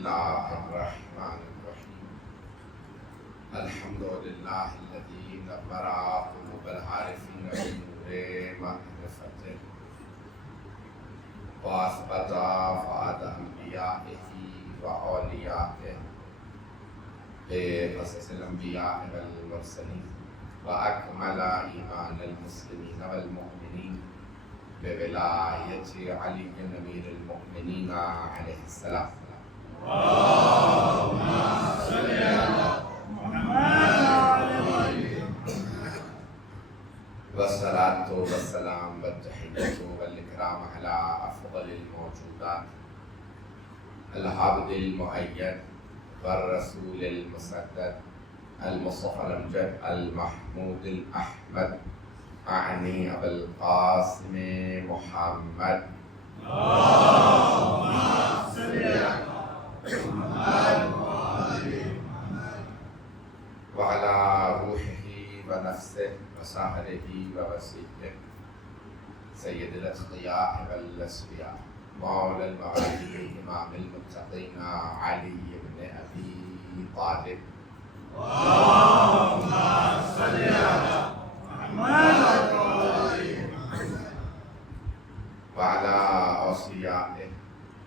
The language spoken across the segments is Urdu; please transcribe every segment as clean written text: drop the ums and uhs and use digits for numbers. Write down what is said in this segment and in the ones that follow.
الله الرحمن الرحيم الحمد لله الذي نبر قلوب العارفين بنور معرفته وأثبت فؤاد أنبيائه وأوليائه بقصص الأنبياء والمرسلين وأكمل إيمان المسلمين والمؤمنين بولاية علي أمير المؤمنين عليه السلام. اللهم صل على محمد والصلاة والسلام والتحية والإكرام على أفضل الموجودات العبد المؤيد والرسول المسدد المصطفى الأمجد المحمود الأحمد أعني أبا القاسم محمد. اللهم صل على محمد وعلى روحه ونفسه وسائره ووسيله سيد الأتقياء والأسفياء مولى المعالي إمام المتقين علي بن أبي طالب. اللهم صل على محمد وعلى أوصيائه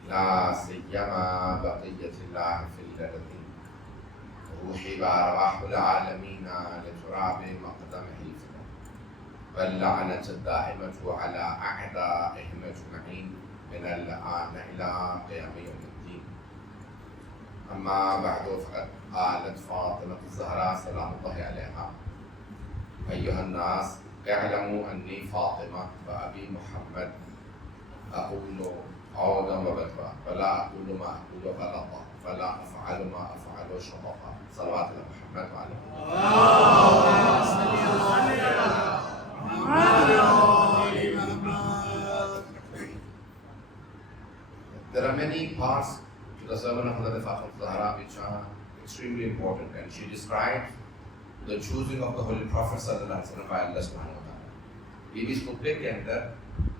لا سيما بقية الله في الأرض روحي وأرواح العالمين لتراب مقدمه الفداء واللعنة الدائمة على أعدائهم أجمعين من الآن إلى قيام يوم الدين. أما بعد فقد قالت فاطمة الزهراء سلام الله عليها: أيها الناس اعلموا أني فاطمة وأبي محمد أقول عودا وبدرا ولا أقول ما أقول غلطا ولا أفعل ما أفعل شططا. صلوات على محمد وعلى اللهم صل على محمد. There are many parts to the sermon of Hazrat Fatima Zahra which are extremely important, and she described the choosing of the Holy Prophet sallallahu alaihi wasallam by Allah subhanahu wa ta'ala. یہ اس خطبے کے اندر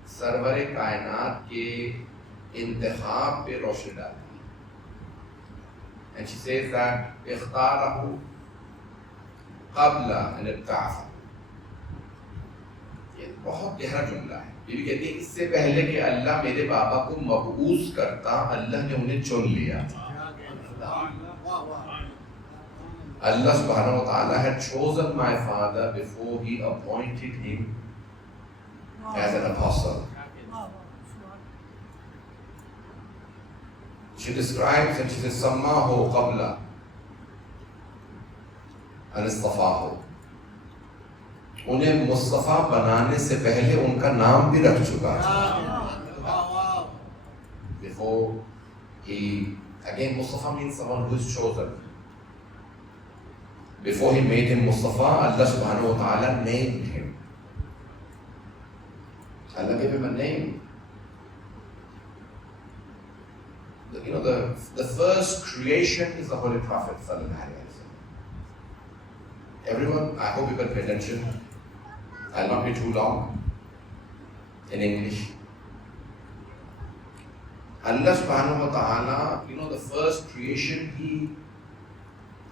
سرور کائنات کے انتخاب پہ روشنی ڈالتی ہے. And she says that اختارہ قبل ان ابتعث. یہ بہت گہرا جملہ ہے. یہ بھی کہتی ہے اس سے پہلے کہ اللہ میرے بابا کو مبعوث کرتا اللہ نے انہیں چن لیا. Allah subhanahu wa ta'ala had chosen my father before he appointed him as an apostle. She describes and she says Sammahu qabla an istafahu. انہیں مصطفیٰ بنانے سے پہلے ان کا نام بھی رکھ چکا تھا. Before he, again Mustafa means someone who is chosen. Before he made him Mustafa, Allah subhanahu wa ta'ala named him. Allah gave him a name. You know, the first creation is the Holy Prophet sallallahu alaihi wasallam. Everyone, I hope you can pay attention. I'll not be too long in English. Allah subhanahu wa ta'ala, you know, the first creation he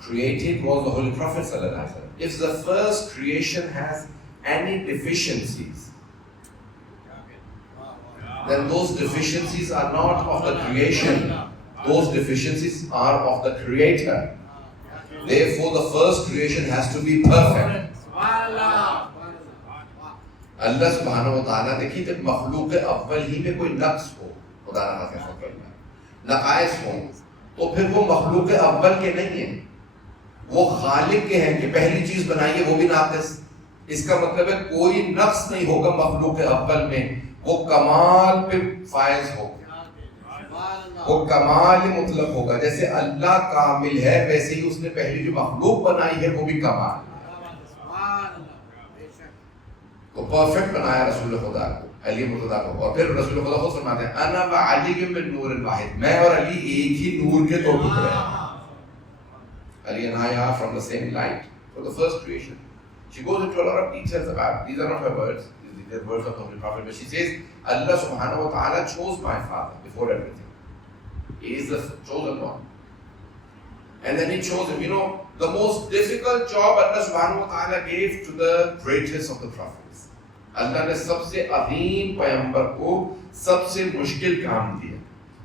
created was the Holy Prophet sallallahu alaihi wasallam. If the first creation has any deficiencies, then those deficiencies are not of the creation. Those deficiencies are of the Creator. Therefore, the first creation has to be perfect. اللہ سبحانہ و تعالیٰ دیکھیے جب مخلوق اول ہی میں کوئی نقص ہو، خدا نہ خاصہ نقائص ہوں، تو پھر وہ مخلوق اول کے نہیں ہیں، وہ خالق کے ہیں کہ پہلی چیز بنائی ہے وہ بھی ناقص. اس کا مطلب ہے کوئی نقص نہیں ہوگا مخلوق اول میں، وہ کمال پہ فائز ہوگا، وہ کمال مطلق ہوگا. جیسے اللہ کامل ہے ویسے ہی اس نے پہلی جو مخلوق بنائی ہے وہ بھی کمال. تو پرفیکٹ بنایا رسول خدا کو، علی مرتضیٰ کو. اور پھر رسول خدا خود فرماتے ہیں انا و علی من نور واحد، میں اور علی ایک ہی نور کے دو ٹکڑے ہیں. علی and I are from the same light. For the first creation, she goes into a lot of details about, these are not her words, these are words of the Holy Prophet, but she says Allah subhanahu wa ta'ala chose my father before everything. He is the chosen one. And then he chose him. You know, the most difficult job Allah subhanahu wa ta'ala gave to the greatest of the prophets. اللہ نے سب سے عظیم پیغمبر کو سب سے مشکل کام دیا.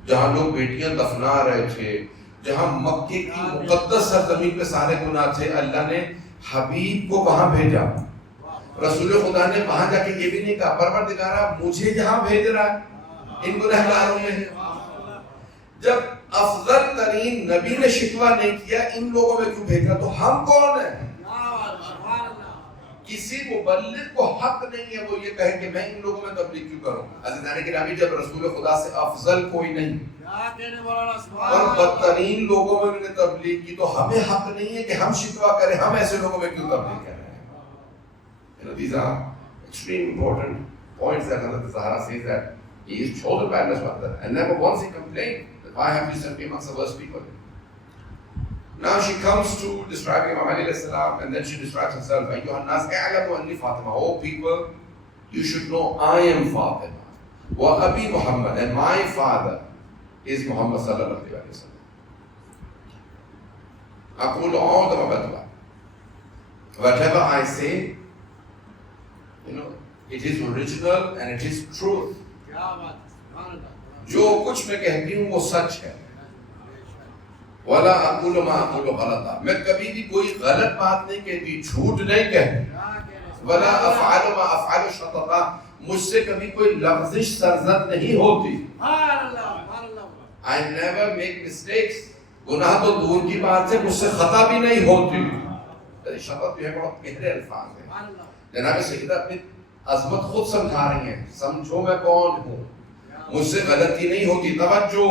جہاں لوگ بیٹیاں دفنا رہے تھے, جہاں مکے کی مقدس سرزمین پہ سارے گناہ تھے, اللہ نے حبیب کو وہاں بھیجا. رسول خدا نے وہاں جا کے یہ بھی نہیں کہا پروردگارا مجھے یہاں بھیج رہا ہے ان گنہگاروں میں. جب افضل ترین نبی نے شکوہ نہیں کیا ان لوگوں میں کیوں بھیجا, تو ہم کون ہیں؟ کسی مبلغ کو حق نہیں ہے وہ یہ کہے کہ میں ان لوگوں میں تبلیغ کیوں کروں. عزیزان گرامی, جب رسول خدا سے افضل کوئی نہیں اور بدترین لوگوں میں انہوں نے تبلیغ کی, تو ہمیں حق نہیں ہے کہ ہم شکوہ کریں ہم ایسے لوگوں میں کیوں تبلیغ کریں. You know, these are extremely important points that Hazrat Zahra says that he is chosen by Allah subhanahu wa ta'ala, and never once he complained that why have you sent me amongst the worst people. Now she comes to describing Imam Ali alayhi salam, and then she describes herself, Ayyuhan nas a'lamu anni Fatima. Oh people, you should know I am Fatima. Wa Abi Muhammad, and my father is Muhammad sallallahu alayhi wa sallam. Aqulu a'udhu wa badwa. Whatever I say, you know, it is original and it is truth. جو کچھ میں کہتی ہوں وہ سچ ہے. وَلَا أَقُولُ مَا أَقُولُ غَلَطًا. میں کبھی بھی کوئی غلط بات نہیں کہتی, جھوٹ نہیں کہتی. وَلَا أَفْعَلُ مَا أَفْعَلُ شَطَطًا. مجھ سے کبھی کوئی لغزش سرزد نہیں ہوتی. I never make mistakes. گناہ تو دور کی بات ہے, مجھ سے خطا بھی نہیں ہوتی. شطط جو ہے بہت گہرے الفاظ ہیں. جناب سیدہ اپنی عظمت خود سمجھا رہی ہیں, سمجھو میں کون ہوں, مجھ سے غلطی نہیں ہوتی. توجہ,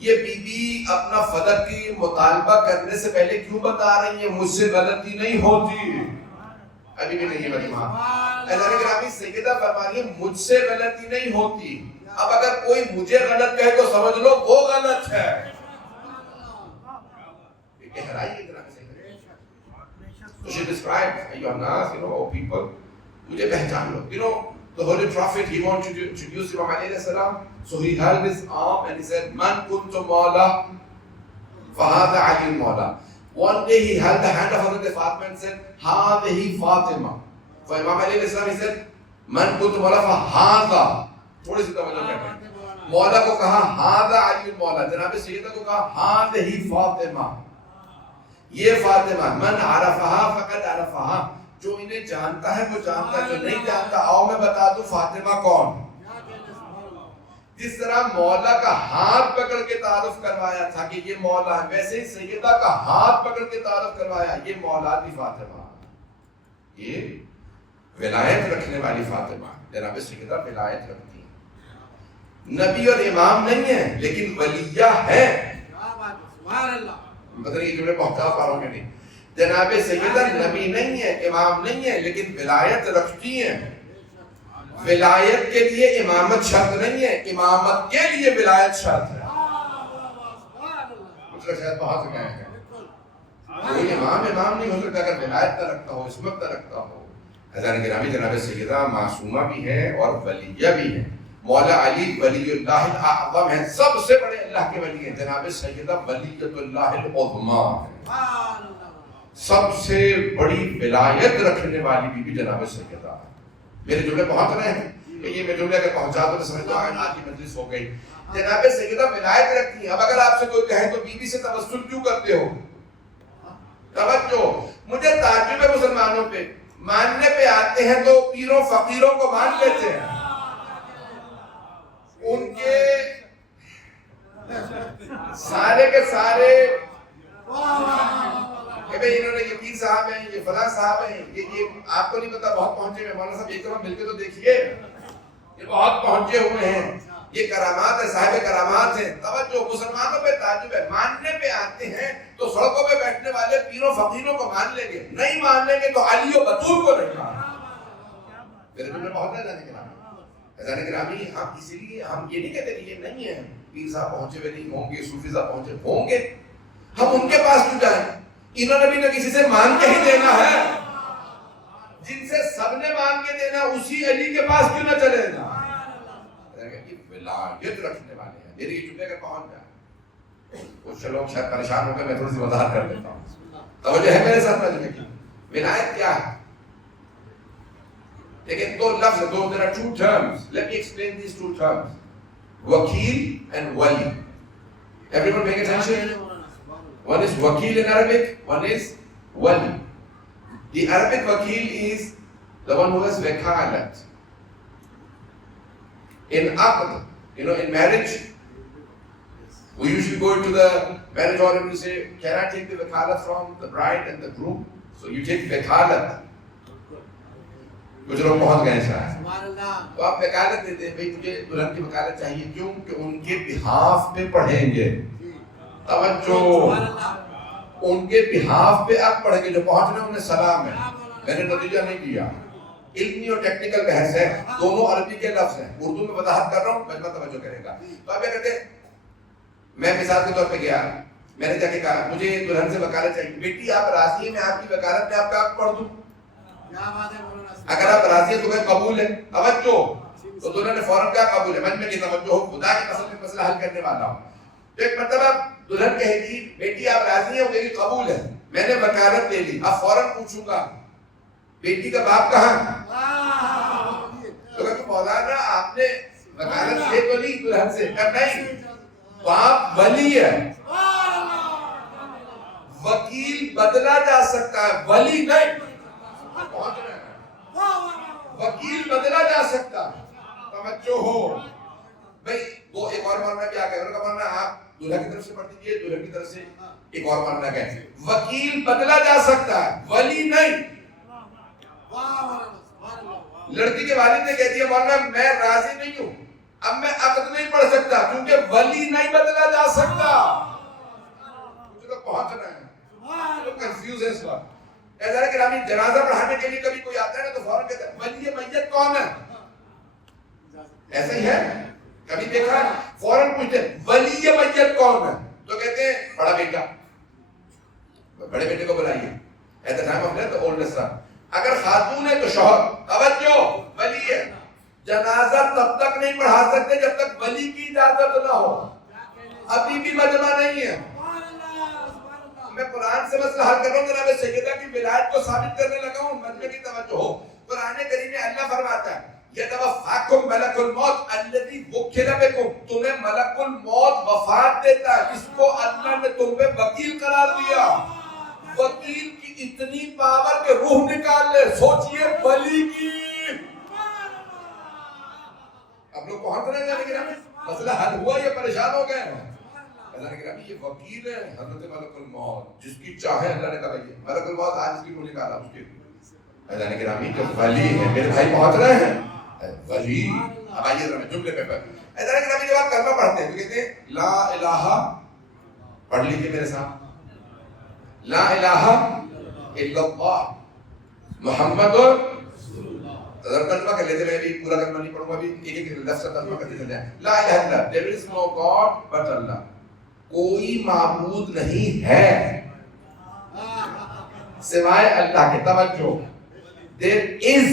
یہ بی بی اپنا فلک کی مطالبہ کرنے سے پہلے کیوں بتا رہی ہیں مجھ سے غلطی نہیں ہوتی؟ ابھی بھی نہیں ہے مجمع. اللہ گرامی سیدہ فرما رہی ہے مجھ سے غلطی نہیں ہوتی. اب اگر کوئی مجھے غلط کہے تو سمجھ لو وہ غلط ہے. یہ گہرائی ہے گرامی سیدہ. So she describes, Ayyuhan nas, you know, oh people, مجھے پہچان لو. You know, the Holy Prophet, he wanted to introduce Imam Ali alayhi salam, so he held his arm and he said, Man kuntu mawla, fahadha Ali mawla. One day he held the hand of Hazrat Fatima and said, Hadihi Fatima. For Imam Ali alayhi salam, he said, Man kuntu mawla, fahadha. تھوڑی سی توجہ کریں. مولا کو کہا ہادہ علی مولا, جناب سیدہ کو کہا ہادہی فاطمہ. یہ فاطمہ, من عرفہا فقد عرفہا. جو انہیں جانتا ہے وہ جانتا ہے, جو نہیں جانتا آؤ میں بتا دوں فاطمہ کون. جس طرح مولا کا ہاتھ پکڑ کے تعارف کروایا تھا کہ یہ مولا ہے, ویسے ہی سیدہ کا ہاتھ پکڑ کے تعارف کروایا یہ مولا دی فاطمہ, یہ ولایت رکھنے والی فاطمہ. جناب سیدہ ولایت رکھتی ہیں, نبی اور امام نہیں ہے لیکن ولیہ ہے. مطلب یہ جملے پہنچا پا رہا ہوں کہ نہیں. جناب سیدہ نبی نہیں ہے, امام نہیں ہے, لیکن ولایت رکھتی ہیں. ولایت کے لیے امامت شرط نہیں ہے, امامت کے لیے ولایت شرط ہے. مطلب شاید بہت سے کہیں ہیں کوئی امام نہیں ہو سکتا اگر ولایت نہ رکھتا ہو, عصمت نہ رکھتا ہو. حضرت گرامی جناب سیدہ معصومہ بھی ہے اور ولیہ بھی ہے. مولا علی ولی اللہ الاعظم ہیں, سب سے بڑے اللہ کے ولی ہیں. جناب سیدہ ولیۃ اللہ العظمیٰ ہیں, سب سے بڑی ولایت رکھنے والی بی بی جناب سیدہ ہے. میرے جملے پہنچ رہے ہیں کہ یہ میں جملے اگر پہنچا تو سمجھتا ہوں آج کی مجلس ہو گئی. جناب سیدہ ولایت رکھتی ہیں. اب اگر آپ سے کوئی کہے تو بی بی سے توسل کیوں کرتے ہو؟ توجہ, مجھے تعجب ہے مسلمانوں پہ, ماننے پہ آتے ہیں تو پیروں فقیروں کو مان لیتے ہیں. ان کے سارے کے سارے کہ بھئی انہوں نے یہ پیر صاحب ہیں, یہ فلاں صاحب ہیں, یہ آپ کو نہیں پتا بہت پہنچے ہیں. مولانا صاحب ایک دفعہ مل کے تو دیکھیے, یہ بہت پہنچے ہوئے ہیں, یہ کرامات ہے, صاحب کرامات ہیں. توجہ, مسلمانوں پہ تعجب ہے, ماننے پہ آتے ہیں تو سڑکوں پہ بیٹھنے والے پیروں فقیروں کو مان لیں گے, نہیں مان لیں گے تو علی و بطول کو نہیں مان. میرے دل میں بہت ہے جانے کے نام حضرت گرامی. ہم اسی لیے ہم یہ نہیں کہتے کہ یہ نہیں ہے, پیر صاحب پہنچے ہوئے نہیں ہوں گے, صوفی صاحب پہنچے ہوں گے, ہم ان کے پاس کیوں جائیں؟ انہوں نے بھی نہ کسی سے مانگ کے ہی دینا ہے. جن سے سب نے مانگ کے دینا اسی علی کے پاس کیوں نہ چلے جا. ولایت رکھنے والے ہیں. میری یہ جملے اگر پہنچ جائے کچھ لوگ شاید پریشان ہو کے میں تھوڑی سی وضاحت کر دیتا ہوں. توجہ ہے میرے ساتھ ترجمے کی؟ ولایت کیا ہے؟ لیکن دو لفظ دو, there are two terms. Let me explain these two terms. Wakil and wali. Everyone paying attention? One is wakil in Arabic, one is wali. The Arabic wakil is the one who has wakalat. In aqd, in marriage, we usually go into the marriage hall and we say, can I take the wakalat from the bride and the groom? So you take wakalat. کچھ لوگ پہنچ گئے شاید تو آپ وکالت دیتے ہیں بھائی مجھے دلہن کی وکالت چاہیے. کیوں کہ ان کے بہاف پہ پڑھیں گے. توجہ, ان کے بہاف پہ اب پڑھیں گے. جو پہنچ رہے ہیں انہیں سلام ہے. میں نے نتیجہ نہیں دیا, علمی اور ٹیکنیکل بحث ہے, دونوں عربی کے لفظ ہیں. اردو میں وضاحت کر رہا ہوں, مجمع توجہ کرے گا. تو آپ کیا کہتے ہیں, میں مثال کے طور پہ گیا, میں نے جا کے کہا مجھے دلہن سے وکالت چاہیے. بیٹی آپ راضی ہیں میں آپ کی وکالت میں آپ کا حق پڑھ دوں؟ اگر آپ راضی ہیں تو کہ قبول ہے. توجہ, تو دلہن نے فوراً کہا قبول ہے. مجمع کی توجہ ہو, خدا کی قسم میں مسئلہ حل کرنے والا ہوں. تو ایک مرتبہ دلہن کہے گی بیٹی آپ راضی ہیں, وہ کہے گی قبول ہے. میں نے وکالت لے لی. اب فوراً پوچھوں گا بیٹی کا باپ کہاں؟ تو کہ مولانا آپ نے وکالت لے تو لی دلہن سے؟ کہ نہیں, باپ ولی ہے. وکیل بدلا جا سکتا ہے, ولی نہیں. وکیل بدلا جا سکتا. توجہ ہو بھائی. وہ ایک اور ماننا بھی آ گیا, ان کا ماننا آپ دلہن کی طرف سے پڑھ دیجیے, دلہن کی طرف سے ایک اور ماننا گئے. وکیل بدلا جا سکتا ہے, ولی نہیں. لڑکی کے والد نے کہہ دیا مولانا میں راضی نہیں ہوں, اب میں عقد نہیں پڑھ سکتا کیونکہ ولی نہیں بدلا جا سکتا. کچھ لوگ پہنچ رہے ہیں, لوگ کنفیوز ہیں اس وقت. ایسا ہے کہ جنازہ پڑھانے کے لیے کبھی کوئی آتا ہے نا تو فوراً کہتا ہے ولی میت کون ہے؟ ایسا ہی ہے, کبھی دیکھا ہے؟ فوراً پوچھتے ہیں ولی میت کون ہے, تو کہتے ہیں بڑا بیٹا. بڑے بیٹے کو بلائیے. At the time of death the oldest son. اگر خاتون ہے تو شوہر. توجہ, ولی ہے. جنازہ تب تک نہیں پڑھا سکتے جب تک ولی کی اجازت نہ ہو. ابھی بھی مجمع نہیں ہے. میں قرآن سے مسئلہ حل کر رہا ہوں, جناب سیدہ کی ولایت کو ثابت کرنے لگا ہوں. مجمع کی توجہ ہو. قرآن کریم میں اللہ فرماتا ہے یتوفاکم ملک الموت الذی وکل بکم, تمہیں ملک الموت وفات دیتا ہے جس کو اللہ نے تم پہ وکیل قرار دیا. وکیل کی اتنی پاور کہ روح نکال لے. سوچئے ولی کی. اب لوگ پہنچ رہے ہیں لیکن مسئلہ حل ہوا یا پریشان ہو گئے ہیں؟ اللہ نے کہا یہ وکیل ہے حضرت ملک الموت, جس کی چاہے اللہ نے کہا یہ ملک الموت آج اس کی روح نکالا اس کے. اللہ نے کہا کہ ولی ہے. میرے بھائی پہنچ رہے ہیں ولی. اب آئیے ذرا جملے پہ اللہ نے کہا جب آپ کلمہ پڑھتے ہیں تو کہتے ہیں لا الہ, پڑھ لیجیے میرے ساتھ, لا الہ الا اللہ محمد ترجمہ کر لیتے. میں بھی پورا کلمہ نہیں پڑھوں گا, ابھی ایک ایک لفظ کا ترجمہ کرتے چلتے ہیں. لا الہ الا اللہ, there is no God but Allah. کوئی معبود نہیں ہے سوائے اللہ کے. توجہ, there is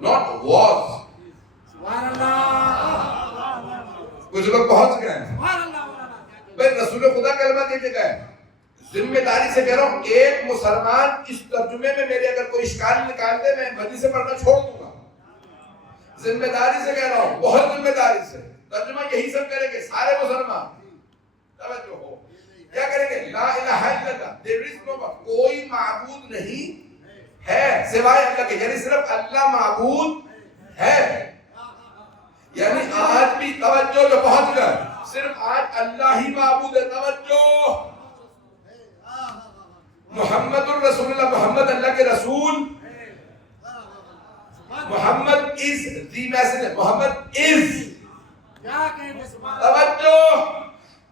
not was. کچھ لوگ پہنچ گئے ہیں بھائی. رسول خدا کلمہ دے کے گئے. ذمہ داری سے کہہ رہا ہوں, ایک مسلمان اس ترجمے میں میرے اگر کوئی اشکال نکال دے میں مدی سے پڑھنا چھوڑ دوں گا. ذمہ داری سے کہہ رہا ہوں, بہت ذمہ داری سے. ترجمہ یہی سب کریں گے سارے مسلمان. توجہ ہو, کیا کریں گے؟ لا الہ الا اللہ, there is no God, کوئی معبود نہیں ہے سوائے اللہ کے. یعنی صرف اللہ معبود ہے. یعنی آج بھی توجہ جو پہنچ گئے, صرف آج اللہ ہی معبود ہے. توجہ, محمد الرسول اللہ, محمد اللہ کے رسول. محمد is the messenger, Muhammad is. توجہ,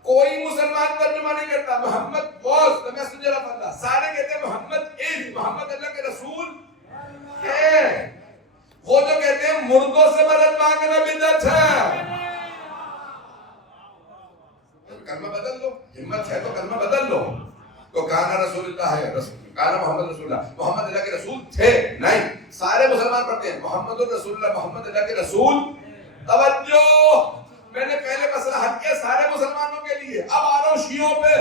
کوئی مسلمان ترجمہ نہیں کرتا محمد was the messenger of Allah. سارے کہتے ہیں محمد is, محمد اللہ کے رسول ہے. وہ جو کہتے ہیں مردوں سے مدد مانگنا بدعت ہے. کلمہ بدل لو, ہمت ہے تو کلمہ بدل لو. تو کانا رسول اللہ ہے, کانا محمد رسول اللہ, محمد اللہ کے رسول تھے نہیں. سارے مسلمان پڑھتے ہیں محمد الرسول اللہ, محمد اللہ کے رسول. توجہ, میں نے پہلے مسئلہ حل کیا سارے مسلمانوں کے لیے، اب آ رہا ہوں شیعوں پہ.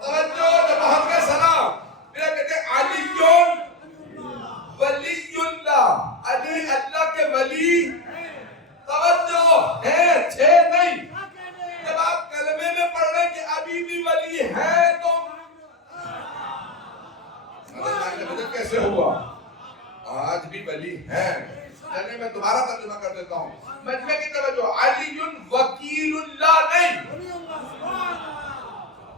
توجہ جماعت کا سلام. میرا کہتے ہیں علی ولی اللہ، علی اللہ کے ولی. توجہ ہے، چھ نہیں. جب آپ کلمے میں پڑھ رہے کہ ابھی بھی ولی ہے تو کیسے ہوا؟ آج بھی ولی ہے. چلیں میں دوبارہ ترجمہ کر دیتا ہوں. مجمع کی توجہ. علی وکیل اللہ نہیں،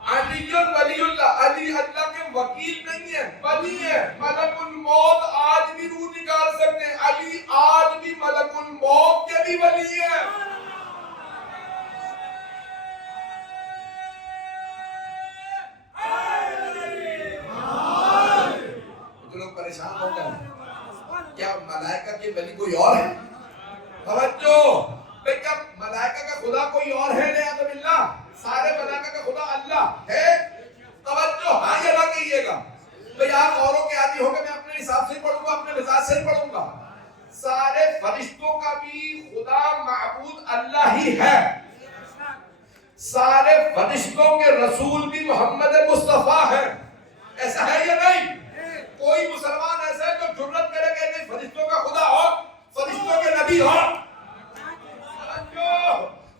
علی ولی اللہ. علی اللہ کے وکیل نہیں ہے، ولی ہے. ملک الموت آج بھی روح نکال سکتے ہیں. علی آج بھی ملک الموت کے بھی ولی ہے. تو لوگ پریشان ہو گئے کیا ملائکہ کے ولی کوئی اور ہے؟ توجہ بھئی کیا ملائکہ کا خدا کوئی اور ہے؟ نعوذ باللہ. سارے ملائکہ کا خدا اللہ ہے. توجہ ہاں یہ نہ کہیے گا بھئی آپ اوروں کے عادی ہو گئے میں اپنے حساب سے ہی پڑھوں گا، اپنے مزاج سے ہی پڑھوں گا. سارے فرشتوں کا بھی خدا معبود اللہ ہی ہے. سارے فرشتوں کے رسول بھی محمد مصطفیٰ ہے. ایسا ہے یا نہیں؟ کوئی مسلمان ایسا ہے جو جرت کرے کہ نہیں فرشتوں کا خدا ہو، فرشتوں کے نبی ہو.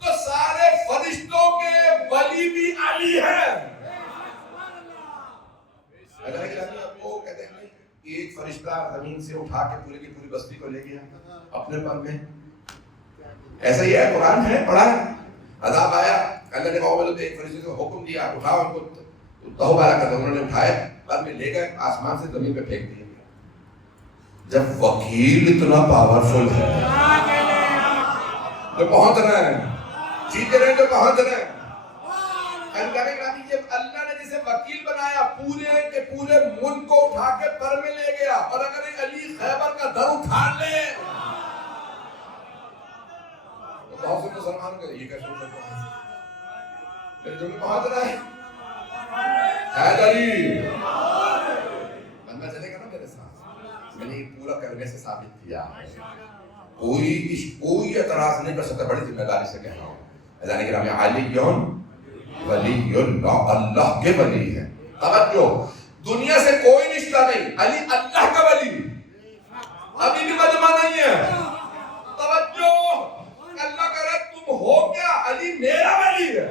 تو سارے فرشتوں کے ولی بھی علی ہے. وہ کہتے ہیں ایک فرشتہ زمین سے اٹھا کے پوری کی پوری بستی کو لے گیا اپنے پر میں. ایسا ہی ہے، قرآن ہے، پڑھا ہے. عذاب آیا، اللہ نے کہا ایک فرشتے کو حکم دیا اٹھاؤ ان کو توبہ کر دو. انہوں نے اٹھائے، بعد میں لے گئے آسمان سے زمین پہ پھینک دیا. جب وکیل اتنا پاورفل ہے جو پہنچ رہے ہیں، جیتے رہے جو پہنچ رہے ہیں. جب اللہ نے جسے وکیل بنایا پورے کے پورے ملک کو اٹھا کے پر میں لے گیا. اور اگر علی خیبر کا در اٹھا لے تو بہت سے مسلمانوں کے یہ کیسے ہو سکتا ہے؟ میرے جو میں پہنچ رہا ہے حیدری بندہ چلے گا نا میرے ساتھ. میں نے پورا کرنے سے ثابت کیا کوئی اعتراض نہیں کر سکتا. بڑی ذمہ داری سے کہہ رہا ہوں. اذان کرام علی ولی اللہ، اللہ کے ولی ہے. توجہ دنیا سے کوئی رشتہ نہیں، علی اللہ کا ولی ابھی بھی مجمع نہیں ہے. توجہ اللہ کہہ رہا ہے تم ہو کیا؟ علی میرا ولی ہے.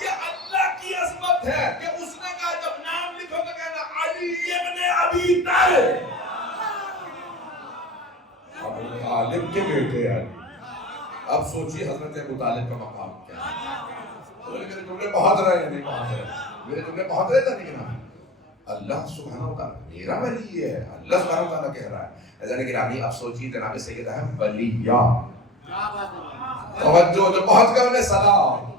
یہ اللہ کی عظمت ہے کہ اس نے کہا جب نام لکھو تو کہنا علی ابن ابی طالب، طالب کے بیٹے علی. اب سوچیے حضرت ابو طالب کا مقام کیا ہے. میرے جملے پہنچ رہے ہیں نہیں پہنچ رہے؟ میرے جملے پہنچ رہے تھے نہیں. اللہ سبحانہ و تعالیٰ میرا ولی ہے. اللہ سبحانہ و تعالیٰ کہہ رہا ہے. اذان گرامی اب سوچیے جناب سیدہ ہے ولیہ. توجہ جو پہنچ گئے انہیں سلام.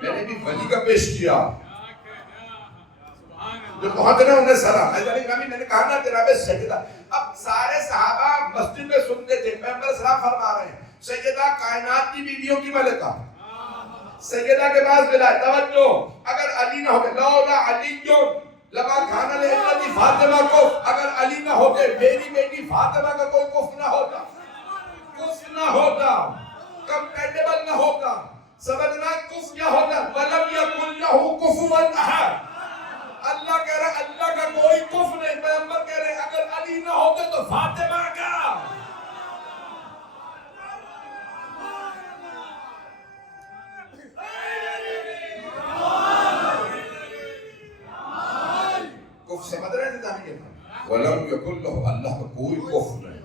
میں نے بھی ولی کا پیش کیا جو پہنچ رہے انہیں سلام. اذان گرامی میں نے کہا نا جناب سیدہ. اب سارے صحابہ مسجد میں سنتے تھے پیغمبر سلام فرما رہے ہیں سیدہ کائنات کی بیویوں کی ملکہ سیدہ کے پاس ملا. توجہ اگر علی نہ ہوتے لولا علی لما کھانا لے ابنتی فاطمہ کف، اگر علی نہ ہوتے میری بیٹی فاطمہ کا کوئی کف نہ ہوتا، کف نہ ہوتا، کمپیٹیبل نہ ہوتا. سمجھنا کف کیا ہوتا؟ ولم یکن لہ کفوا احد. اللہ کہہ رہا اللہ کا کوئی کف نہیں. پیغمبر کہہ رہے اگر علی نہ ہوتے تو فاطمہ کا. سمجھ رہے تھے جانے کے بعد وَلَمْ يَكُنْ لَهُ اللہ کا کوئی کفر نہیں.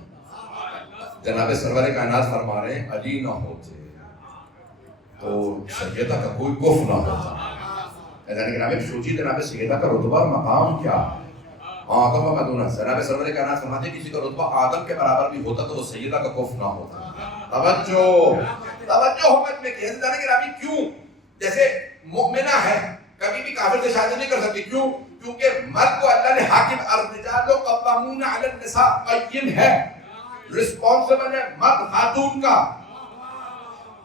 جناب سرور کائنات فرما رہے ہیں علی نہ ہوتے تو سیدہ کا کوئی کفر نہ ہوتا. یعنی جناب سوچی جناب سیدہ کا رتبہ مقام کیا. آدم و مدونہ جناب سرور کائنات فرماتے ہیں کسی کا رتبہ آدم کے برابر بھی ہوتا تو وہ سیدہ کا کفر نہ ہوتا. توجہ حکمت میں کیا جانے جناب کیوں؟ جیسے مؤمنہ ہے کبھی بھی کافر سے شادی نہیں کر سکتی. کیوں؟ کیونکہ مرد کو اللہ نے حاکم الرجال قوامون علی النساء قیم ہے، رسپانسبل ہے مرد خاتون کا.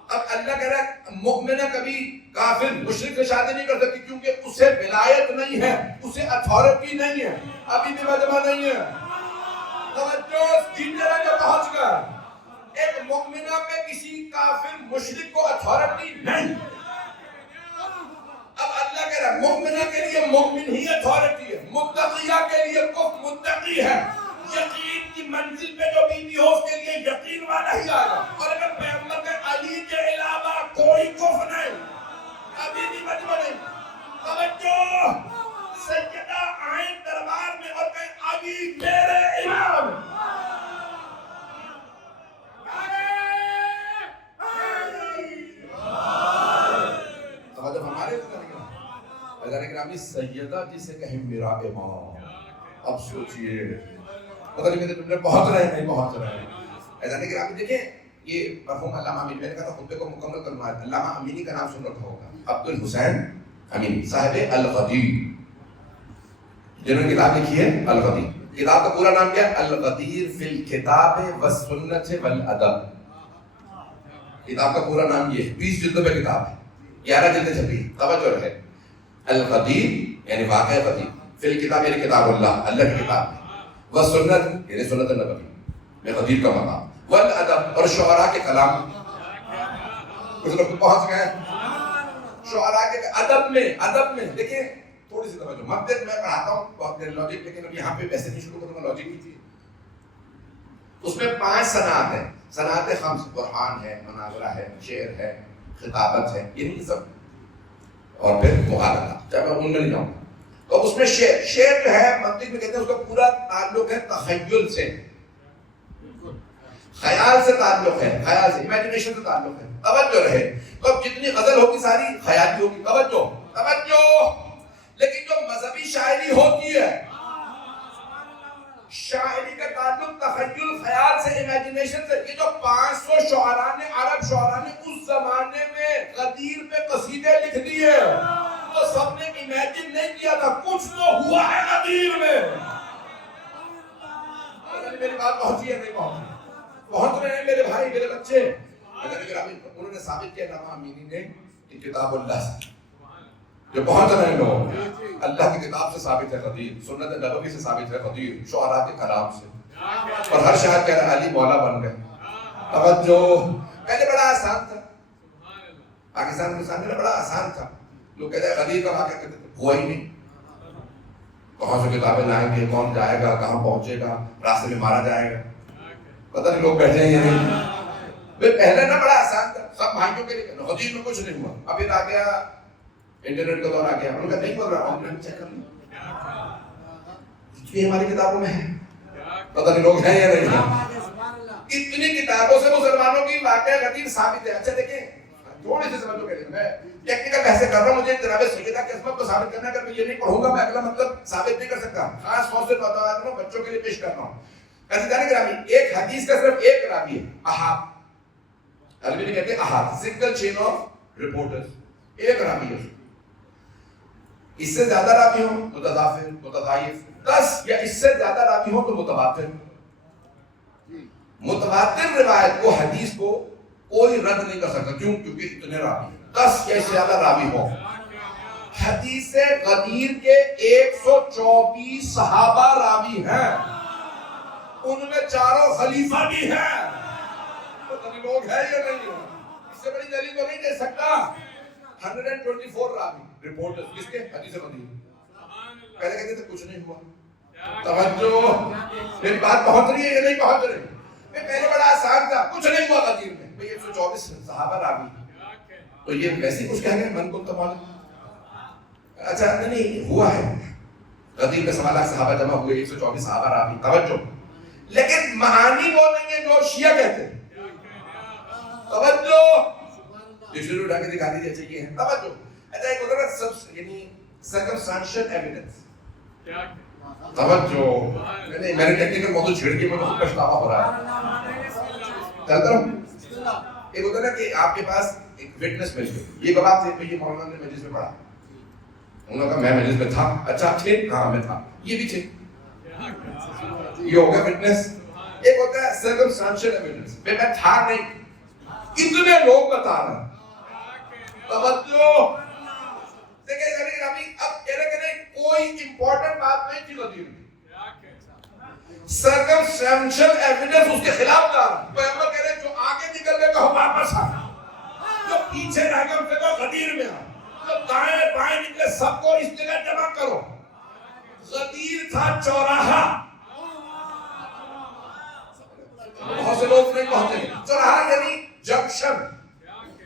اب اللہ کہہ رہا ہے مؤمنہ کبھی کافر مشرک سے شادی نہیں کر سکتی کیونکہ اسے ولایت نہیں ہے، اسے اتھارٹی نہیں ہے، ابھی بھی مجمع نہیں ہے. توجہ تین جگہ پہنچ گئے. ایک مومنہ پہ کسی کافر مشرک کو اتھارٹی نہیں. اب اللہ کہہ رہا ہے مومنہ کے لیے مومن ہی اتھارٹی ہے، متقیہ کے لیے کف متقی ہے. یقین کی منزل پہ جو بیوی ہو اس کے لیے یقین والا ہی آئے گا. اور اگر پیغمبر کے علی کے علاوہ کوئی کف نہیں، ابھی بھی مجمع نہیں. توجہ، سیدہ آئیں دربار میں اور کہیں علی میرے امام. توجہ ہمارے گرامی سیدہ جسے کہیں میرا امام. اب سوچئے پتہ نہیں میرے تم پہنچ رہے ہیں نہیں پہنچ رہے ہیں. ایسا نہیں گرامی دیکھیں یہ مرحوم علامہ امینی، میں نے کہا تھا خطبے کو مکمل کرنا ہے. علامہ امینی کا نام سن رکھا ہوگا، عبد الحسین امینی صاحب الغدیر، جنہوں نے کتاب لکھی ہے الغدیر. کتاب کا پورا نام کیا ہے؟ الغدیر فی الکتاب والسنت والادب. کتاب کا پورا نام یہ ہے. 20 جلدوں پہ کتاب ہے، 11 جلدیں چھپی. توجہ رہے، الغدیر یعنی واقع غدیر، فی الکتاب یعنی کتاب اللہ کی کتاب ہے، والسنت یعنی سنت النبوی میں غدیر کا مقام، والادب اور شعراء کے کلام. کچھ لوگ پہنچ گئے شعراء کے ادب میں. دیکھیں تھوڑی سی توجہ، مقصد میں پڑھاتا ہوں بہت دیر لاجک، لیکن اب یہاں پہ ویسے نہیں شروع کروں گا لاجک کی چیز. اس میں 5 صنعت ہیں. صنعت خمس، قرآن ہے، مناظرہ ہے، شعر ہے، خطابت ہے، یہ نہیں سب، اور پھر مغالطہ. چاہے میں ان میں نہیں جاؤں. تو اس میں شعر جو ہے منطق میں کہتے ہیں اس کا پورا تعلق ہے تخیل سے، خیال سے تعلق ہے، خیال سے، امیجنیشن سے تعلق ہے. توجہ رہے، تو اب جتنی غزل ہوگی ساری خیالی ہوگی. توجہ. لیکن جو مذہبی شاعری ہوتی ہے، شاعری کا تعلق تخیل، خیال سے، امیجنیشن سے. یہ جو 500 شعراء نے، عرب شعراء نے اس زمانے میں غدیر پہ قصیدے لکھ دیے، تو سب نے امیجن نہیں کیا تھا، کچھ تو ہوا ہے غدیر میں. میری بات پہنچی ہے نہیں پہنچی؟ پہنچ رہے ہیں میرے بھائی، میرے بچے. انہوں نے ثابت کیا علامہ امینی نے کہ کتاب اللہ سے جو پہنچ رہے ہیں لوگ، اللہ کی کتاب سے ثابت ہے غدیر، سنت نبوی سے ثابت ہے غدیر، شعراء کے کلام سے. اور ہر شاعر کہہ رہا ہے علی مولا بن گئے. توجہ، پہلے بڑا آسان تھا، پاکستان میں بڑا آسان تھا. لوگ کہتے ہیں غدیر کا واقعہ، کہتے تھے ہوا ہی نہیں. کہاں سے کتابیں لائیں گے، کون جائے گا، کہاں پہنچے گا، راستے میں مارا جائے گا، پتہ نہیں لوگ بیٹھے ہیں یا نہیں. پہلے نا بڑا آسان تھا، سب بھائیوں کے لیے. غدیر میں کچھ نہیں ہوا. ابھی آ گیا انٹرنیٹ کا دور آ گیا، انہوں نے کہا نہیں بول رہا، آن لائن چیک کر لیں، یہ ہماری کتابوں میں ہے. پتہ نہیں لوگ ہیں یا نہیں ہیں. اتنی کتابوں سے مسلمانوں کی واقعہ غدیر ثابت ہے. اچھا دیکھیں تھوڑی سی سمجھو، کہ میں ٹیکنیکل بحثیں کر رہا ہوں، مجھے جناب سیدہ کی عظمت کو ثابت کرنا ہے. اگر میں یہ نہیں پڑھوں گا میں اگلا مطلب ثابت نہیں کر سکتا. خاص طور سے بچوں کے لیے پیش کر رہا ہوں. عزیزان گرامی، ایک حدیث کا صرف ایک راوی ہے، احاد. عربی میں کہتے ہیں احاد، سنگل چین آف رپورٹرز. ایک راوی ہے. اس سے زیادہ راوی ہوں متضافر، متضاعف. 10 یا اس سے زیادہ راوی ہوں تو متواتر. متواتر روایت کو، حدیث کو کوئی رد نہیں کر سکتا. کیوں؟ کیونکہ اتنے راوی، 10 یا اس سے زیادہ راوی ہوں. حدیث غدیر کے 124 صحابہ راوی ہیں، ان میں 4 خلیفہ بھی ہیں. پتہ نہیں لوگ ہیں یا نہیں ہیں. اس سے بڑی دلیل تو نہیں دے سکتا. 124 راوی رپورٹرز کس کے؟ حدیث غدیر. پہلے کہتے تھے کچھ نہیں ہوا. توجہ، میری بات پہنچ رہی ہے یا نہیں پہنچ رہی؟ پہلے بڑا آسان تھا، کچھ نہیں ہوا غدیر میں. 124 صحابہ راوی، تو یہ ویسے کچھ کہہ گئے من کو تمال. اچھا نہیں ہوا ہے، غدیر میں 1.25 لاکھ صحابہ جمع ہوئے، 124 صحابہ راوی. توجہ، لیکن معانی وہ نہیں ہے جو شیعہ کہتے ہیں. توجہ، ڈکشنری اٹھا کے دکھا دیجیے. اچھا یہ ہے. توجہ، اچھا ایک ہوتا ہے سب یعنی سرکمسٹانشل ایویڈنس. توجہ، میں نے ٹیکنیکل موضوع چھیڑ کے میں بہت پچھتاوا ہو رہا ہے. چلتا ہوں. ایک ہوتا ہے نا کہ آپ کے پاس ایک وٹنس مل گئی. یہ گواہ تھے، یہ مولانا نے مجلس میں پڑھا، انہوں نے کہا میں مجلس میں تھا. اچھا ٹھیک، ہاں میں تھا، یہ بھی ٹھیک. یہ ہو گیا وٹنس. ایک ہوتا ہے سرکمسٹانشل ایویڈنس، میں تھا نہیں، اتنے لوگ بتا رہے ہیں. توجہ، دیکھیں ذرا ابھی اب کہہ رہے کہ نہیں کوئی امپورٹنٹ بات نہیں تھی غدیر میں. سرکمسٹانشل ایویڈنس اس کے خلاف تھا. پیغمبر کہہ رہے جو پیچھے رہ گئے ان سے کہو غدیر میں آؤ. تو دائیں بائیں نکلے سب کو اس جگہ جمع کرو. غدیر تھا چوراہا. بہت سے لوگ نہیں پہنچے. چوراہا یعنی junction.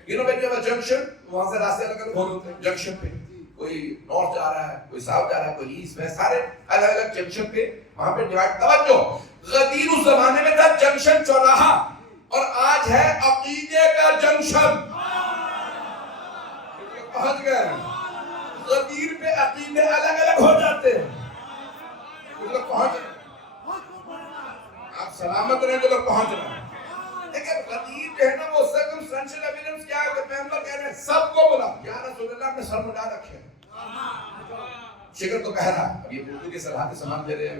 You know when you have a junction, وہاں سے راستے الگ الگ ہوتے ہیں. جنکشن پہ کوئی نارتھ جا رہا ہے, کوئی ساؤتھ جا رہا ہے, کوئی ایسٹ ویسٹ, سارے الگ الگ جنکشن پہ وہاں پہ ڈیوائڈ. توجہ, غدیر اس زمانے میں تھا جنکشن چوراہا, اور آج ہے عقیدے کا جنکشن. پہنچ گئے. غدیر پہ عقیدے الگ الگ ہو جاتے ہیں. پہنچ گئے. آپ سلامت رہیں جو لوگ پہنچ رہے ہیں. لیکن غدیر جو ہے نا وہ سرکمسٹینشل ایویڈنس کیا ہے کہ پیغمبر کہہ رہے ہیں سب کو بلا. یا رسول اللہ اپنے سر مڈا رکھے. شکر تو کہہ رہا ہے. اب یہ اردو کی صلاح کے سامان دے رہے ہیں,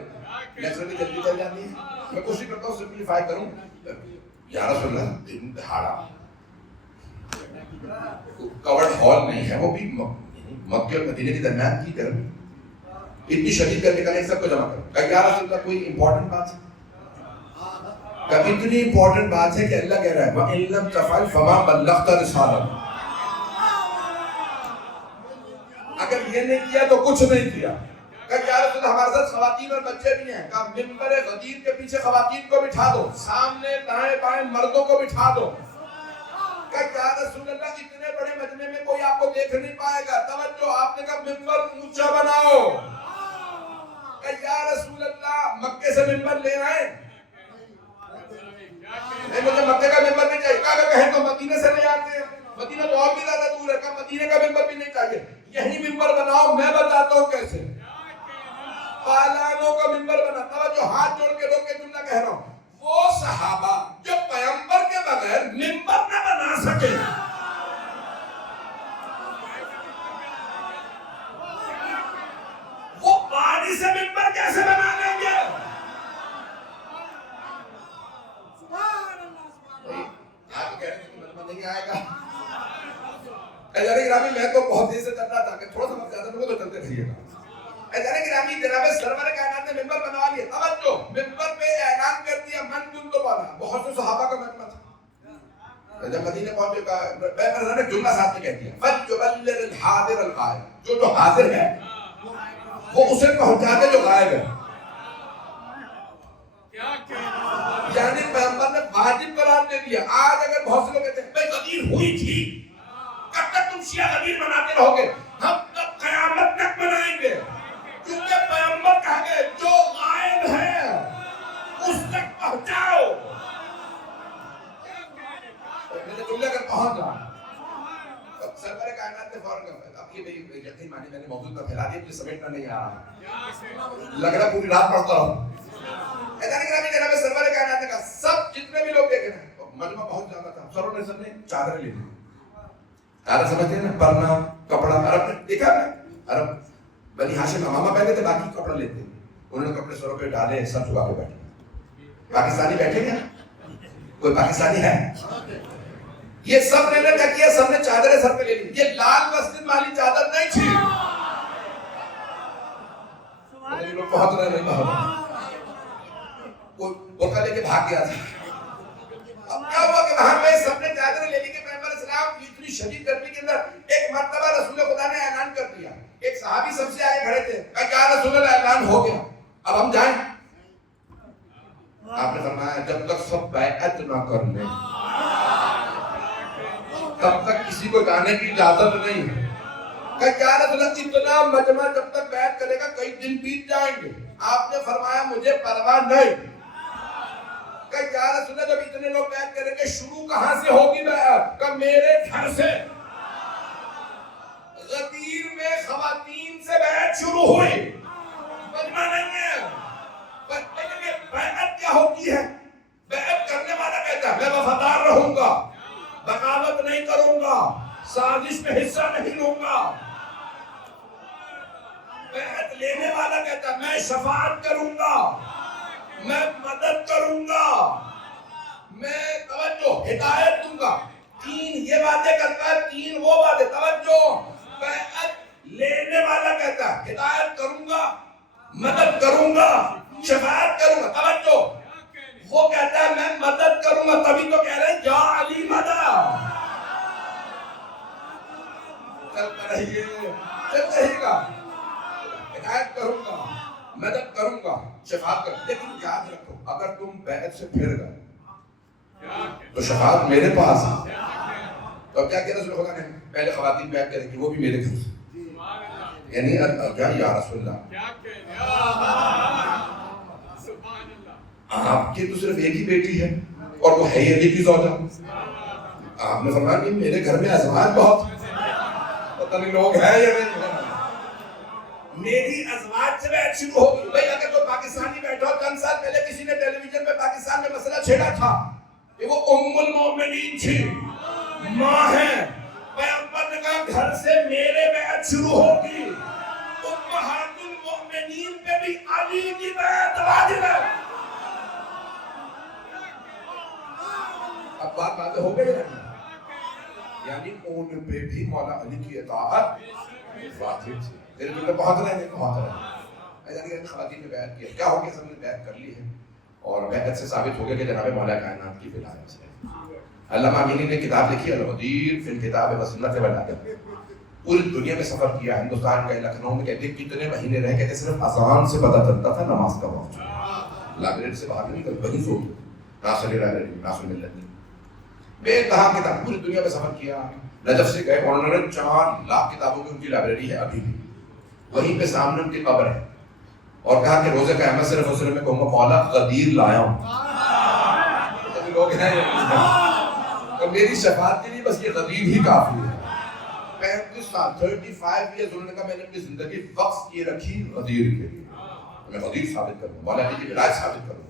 نیچرلی جلدی چل جاتی ہے. میں کوشش کرتا ہوں سمپلیفائی کروں. یا رسول اللہ دن دہاڑا کورڈ ہال نہیں ہے, وہ بھی مکہ اور مدینے کے درمیان کی گرمی اتنی شدید کرنے کا نہیں, سب کو جمع کرو. کہ یا رسول اللہ کوئی امپورٹنٹ بات ہے, اتنی امپورٹنٹ بات ہے کہ اللہ کہہ رہا ہے وَإِن لَمْ تَفْعَلْ فَمَا بَلَّغْتَ رِسَالَتَهُ. اگر یہ نہیں کیا تو کچھ نہیں کیا. کہ یا رسول اللہ ہمارے ساتھ خواتین اور بچے بھی ہیں. کہ منبر غدیر کے پیچھے خواتین کو بٹھا دو, سامنے دائیں بائیں مردوں کو بٹھا دو. کہ یا رسول اللہ اتنے بڑے مجمع میں کوئی آپ کو دیکھ نہیں پائے گا. توجہ, آپ نے کہا منبر اونچا بناؤ. کہ یا رسول اللہ مکے سے منبر لے آئے, نہیں مجھے مکے کا ممبر نہیں چاہیے. کہا کہیں تو مدینے سے لے آتے ہیں, مدینہ تو اور بھی زیادہ دور ہے. کہا مدینے کا ممبر بھی نہیں چاہیے, یہی ممبر بناؤ, میں بتاتا ہوں کیسے. پالانوں کا ممبر بنا. توجہ, ہاتھ جوڑ کے لوگ کے جملہ کہہ رہا ہوں. وہ صحابہ جو پیغمبر کے بغیر ممبر نہ بنا سکے, وہ پانی سے ممبر کیسے بنا لیں گے؟ نہیں آئے گا. گرامی میں تو بہت دیر سے چل رہا تھا کہ تھوڑا سا وقت زیادہ لوگوں تو چلتے رہیے گا. گرامی جناب سرور کائنات نے ممبر بنوا لیا. توجہ, ممبر پہ اعلان کر دیا من کن تو والا. بہت سے صحابہ کا مجمع تھا. جب مدینے پہنچے کا پیغمبر نے جملہ ساتھ میں کہہ دیا فَلْيُبَلِّغِ الْحَاضِرَ الْغَائِبَ. جو حاضر ہے وہ اسے پہنچا دے جو غائب ہے. یعنی پیغمبر نے واجب قرار دے دیا. آج اگر بہت سے لوگ کہتے ہیں بھائی غدیر ہوئی تھی, کب تک تم شیعہ غدیر بناتے رہو گے؟ ہم تب قیامت تک بنائیں گے, کیونکہ پیغمبر کہا گئے جو غائب ہے اس تک پہنچاؤ. میرے جملے اگر پہنچ جائے سرور کائنات نے فوراً کہا اب یہ یقین مانی میں نے موضوع پر پھیلا دیا, مجھے سمیٹنا نہیں آ رہا, لگ رہا پوری رات پڑھتا ہوں. جناب سرور کائنات نے کہا سب جتنے بھی لوگ دیکھے نا, مجمع پہنچ جاتا تھا. سرور نے سب نے چادر لے لی. چادر سمجھتے ہیں نا, پرنا کپڑا. عرب نے دیکھا نا, عرب بنی ہاشم امامہ پہنتے تھے, باقی کپڑا لیتے. انہوں نے کپڑے سروں پہ ڈالے, سب جھکا کے بیٹھے. پاکستانی بیٹھے گا, کوئی پاکستانی ہے؟ یہ سب نے کیا کیا, سب نے چادریں سر پہ لے لی. یہ لال مسجد والی چادر نہیں تھی. لوگ پہنچ رہے نہیں پہنچ, برقع لے کے بھاگ گیا تھا. اب کیا ہوا کہ وہاں پہ سب نے چادریں لے لی کہ پیغمبر اسلام اتنی شدید گرمی کے اندر ایک مرتبہ رسول خدا نے اعلان کر دیا. ایک صحابی سب سے آگے کھڑے تھے, کہا کیا رسول اللہ اعلان ہو گیا, اب ہم جائیں؟ آپ نے فرمایا جب تک سب بیعت نہ کر لیں تب تک کسی کو جانے کی اجازت نہیں. کہ کیا رسول اللہ اتنا مجمع جب تک بیعت کرے گا کئی دن بیت جائیں گے. آپ نے فرمایا مجھے پرواہ نہیں. کہ یا رسول اللہ جب اتنے لوگ بیعت کریں گے شروع کہاں سے ہوگی بیعت؟ کہ میرے گھر سے. غدیر میں خواتین سے بیعت شروع ہوئی, مجمع نہیں ہے. بیعت کیا ہوتی ہے؟ بیعت کرنے والا کہتا ہے میں وفادار رہوں گا, بغاوت نہیں کروں گا, سازش میں حصہ نہیں لوں گا. بیعت لینے والا کہتا ہے میں شفاعت کروں گا, میں مدد کروں گا, میں توجہ ہدایت دوں گا. تین یہ باتیں کرتا ہے, تین وہ باتیں. توجہ, بیعت لینے والا کہتا ہے ہدایت کروں گا, مدد کروں گا, شفاعت کروں گا. توجہ, وہ کہتا ہے میں مدد کروں گا, تبھی تو کہہ رہے ہیں یا علی مدد. بیعت سے پھر گئے تو شفاعت میرے پاس ہے. تو اب کیا کہہ رسول خدا نے پہلے خواتین بیعت کریں گی وہ بھی میرے گھر سے, یعنی کیا یا رسول اللہ آپ کی تو صرف ایک ہی بیٹی ہے اور وہ ہے علی کی زوجہ. آپ نے فرمایا کہ میرے گھر میں ازواج بہت پتہ نہیں لوگ ہیں یا نہیں. میری ازواج سے بیعت شروع ہوگی. بھائی اگر تو پاکستانی بیٹھا ہو, چند سال پہلے کسی نے ٹیلی ویژن پہ پاکستان میں مسئلہ چھیڑا تھا کہ وہ ام المومنین تھی, ماں ہے. پیغمبر نے کہا گھر سے میرے بیعت شروع ہوگی. امہات المومنین پہ بھی علی کی بیعت واجب ہے. اب بات باتیں ہو گئی, یعنی ان پہ بھی مولا علی کی اطاعت واجب تھی. میرے دل میں پہنچ رہے ہیں, پہنچ رہے ہیں. ایسا خواتین نے بیعت کیا, کیا ہو گیا, سب نے بیعت کر لی ہے اور بیعت سے ثابت ہو گیا کہ جناب مولا کائنات کی ولایت ہے. علامہ امینی نے کتاب لکھی الغدیر فی الکتاب وسنت ولایت. پوری دنیا میں سفر کیا, ہندوستان کا, لکھنؤ میں, کہتے کتنے مہینے رہ کے صرف اذان سے پتہ چلتا تھا نماز کا وقت. لائبریری سے باہر نہیں نکل, وہیں سو ناصر لائبریری, ناصر ملت نے بے انتہا کتاب پوری دنیا میں سفر کیا. نجف سے گئے, انہوں نے 4 لاکھ کتابوں کی ان کی لائبریری ہے ابھی بھی. وہیں پہ سامنے ان کی قبر ہے اور کہا کہ روزے قیامت صرف اور صرف میں کہوں گا مولا غدیر لایا ہوں. لوگ ہیں اور میری شفاعت کے لیے بس یہ غدیر ہی کافی ہے. 35 سال 35 ایئرز انہوں نے کہا میں نے اپنی زندگی وقف کی رکھی غدیر کے لیے. میں غدیر ثابت کروں, مولا علی کی ولایت ثابت کروں.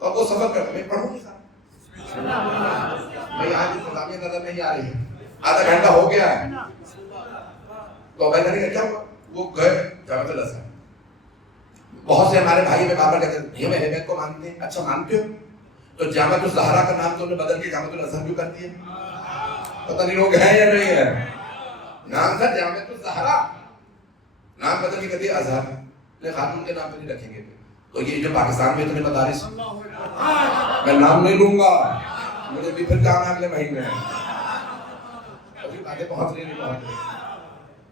تو اب وہ سفر کرتا, میں پڑھوں نہیں بھائی آج انتظامیہ نظر نہیں آ رہی ہے, آدھا گھنٹہ ہو گیا ہے. تو میں نے کہا کیا ہوا, وہ گئے جامعۃ الازہر. بہت سے ہمارے بھائی میں بار بار کہتے ہیں یہ میرے بیت کو مانتے ہیں. اچھا مانتے ہو تو جامعۃ الزہرا کا نام تو انہوں نے بدل کے جامعۃ الازہر کیوں کر دیا؟ پتہ نہیں لوگ ہیں یا نہیں ہے. نام تھا جامعۃ الزہرا, نام بدل کے کہتے ہیں ازہر. لیکن خاتون کے نام پہ نہیں رکھیں گے. تو یہ جو پاکستان میں اتنے مدارس, میں نام نہیں لوں گا, مجھے بھی پھر جانا اگلے مہینے. ابھی باتیں پہنچ رہی نہیں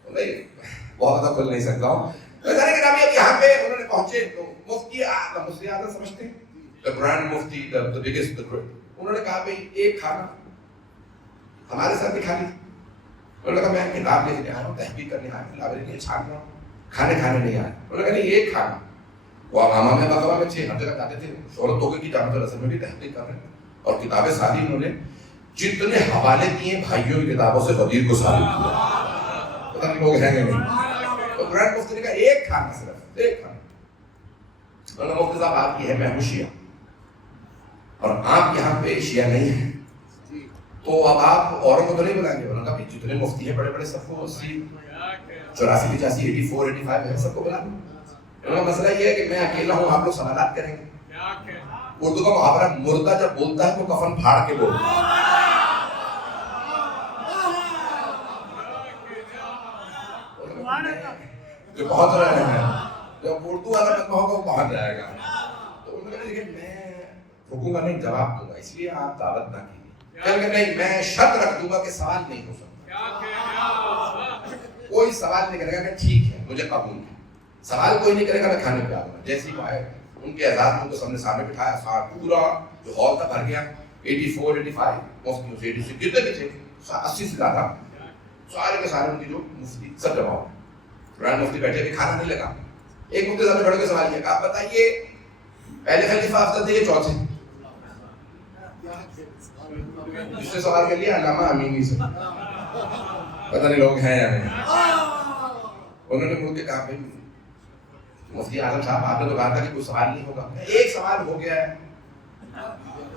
نہیں بہت زیادہ کھل نہیں سکتا ہوں. یہاں پہ انہوں نے پہنچے تو مفتی اعظم سمجھتے ہیں, the grand mufti, the biggest, انہوں نے کہا بھائی ایک کھانا ہمارے ساتھ بھی کھا لی. انہوں نے کہا میں کتاب لے کے آیا ہوں, تحقیق کرنے آیا ہوں, لائبریری چھان رہا ہوں, کھانے نہیں آیا. انہوں نے کہا نہیں ایک کھانا. وہ امامہ میں بغوا میں 6 ہر جگہ جاتے تھے, شہرت ہو گئی کہ جامعۃ الازہر میں بھی تحقیق کر رہے ہیں اور کتابیں ساری انہوں نے جتنے حوالے دیے بھائیوں کی کتابوں سے غدیر کو ثابت کیا. پتہ نہیں لوگ ہیں یا نہیں. تو گرینڈ مفتی نے کہا ایک کھانا, صرف ایک کھانا. انہوں نے مفتی صاحب آپ کی ہے محبوب شیعہ اور آپ یہاں پہ شیعہ نہیں ہیں تو اب آپ اوروں کو تو نہیں بلائیں گے. انہوں نے کہا جتنے مفتی ہیں بڑے بڑے سب کو 80 84 85 84 85 ہے سب کو بلا دیں. انہوں نے مسئلہ یہ ہے کہ میں اکیلا ہوں, آپ لوگ سوالات کریں گے. اردو کا محاورہ مردہ جب بولتا ہے تو کفن پھاڑ کے بولتا ہے. جو پہنچ رہے ہیں, جب اردو والا مجمع ہوگا وہ پہنچ جائے گا. تو انہوں نے کہا کہ میں رکوں گا نہیں, جواب دوں گا, اس لیے آپ دعوت نہ کیجیے. کہ نہیں میں شرط رکھ دوں گا کہ سوال نہیں ہو سکتا. کوئی سوال نہیں کرے گا کہ ٹھیک ہے مجھے قبول ہے. سوال کوئی نہیں کرے گا, میں کھانے پہ آؤں گا. جیسے ہی آئے ان کے اعزاز میں ان کو سب نے سامنے بٹھایا, پورا جو ہال تھا بھر گیا. 84 85 مفتی 86 جتنے بھی تھے 80 سے زیادہ سارے کے سارے ان کی جو مفتی سب جمع ہو. قرآن مفتی بیٹھے بھی کھانا نہیں لگا. ایک مفتی صاحب نے کھڑے کے سوال کیا, آپ بتائیے پہلے خلیفہ افضل تھے یا چوتھے؟ جس نے سوال کر لیا علامہ امینی سے, پتہ نہیں لوگ ہیں یا نہیں. انہوں نے مڑ کے کہا بھائی مفتی اعظم صاحب آپ نے تو کہا تھا کہ کوئی سوال نہیں ہوگا, ایک سوال ہو گیا ہے,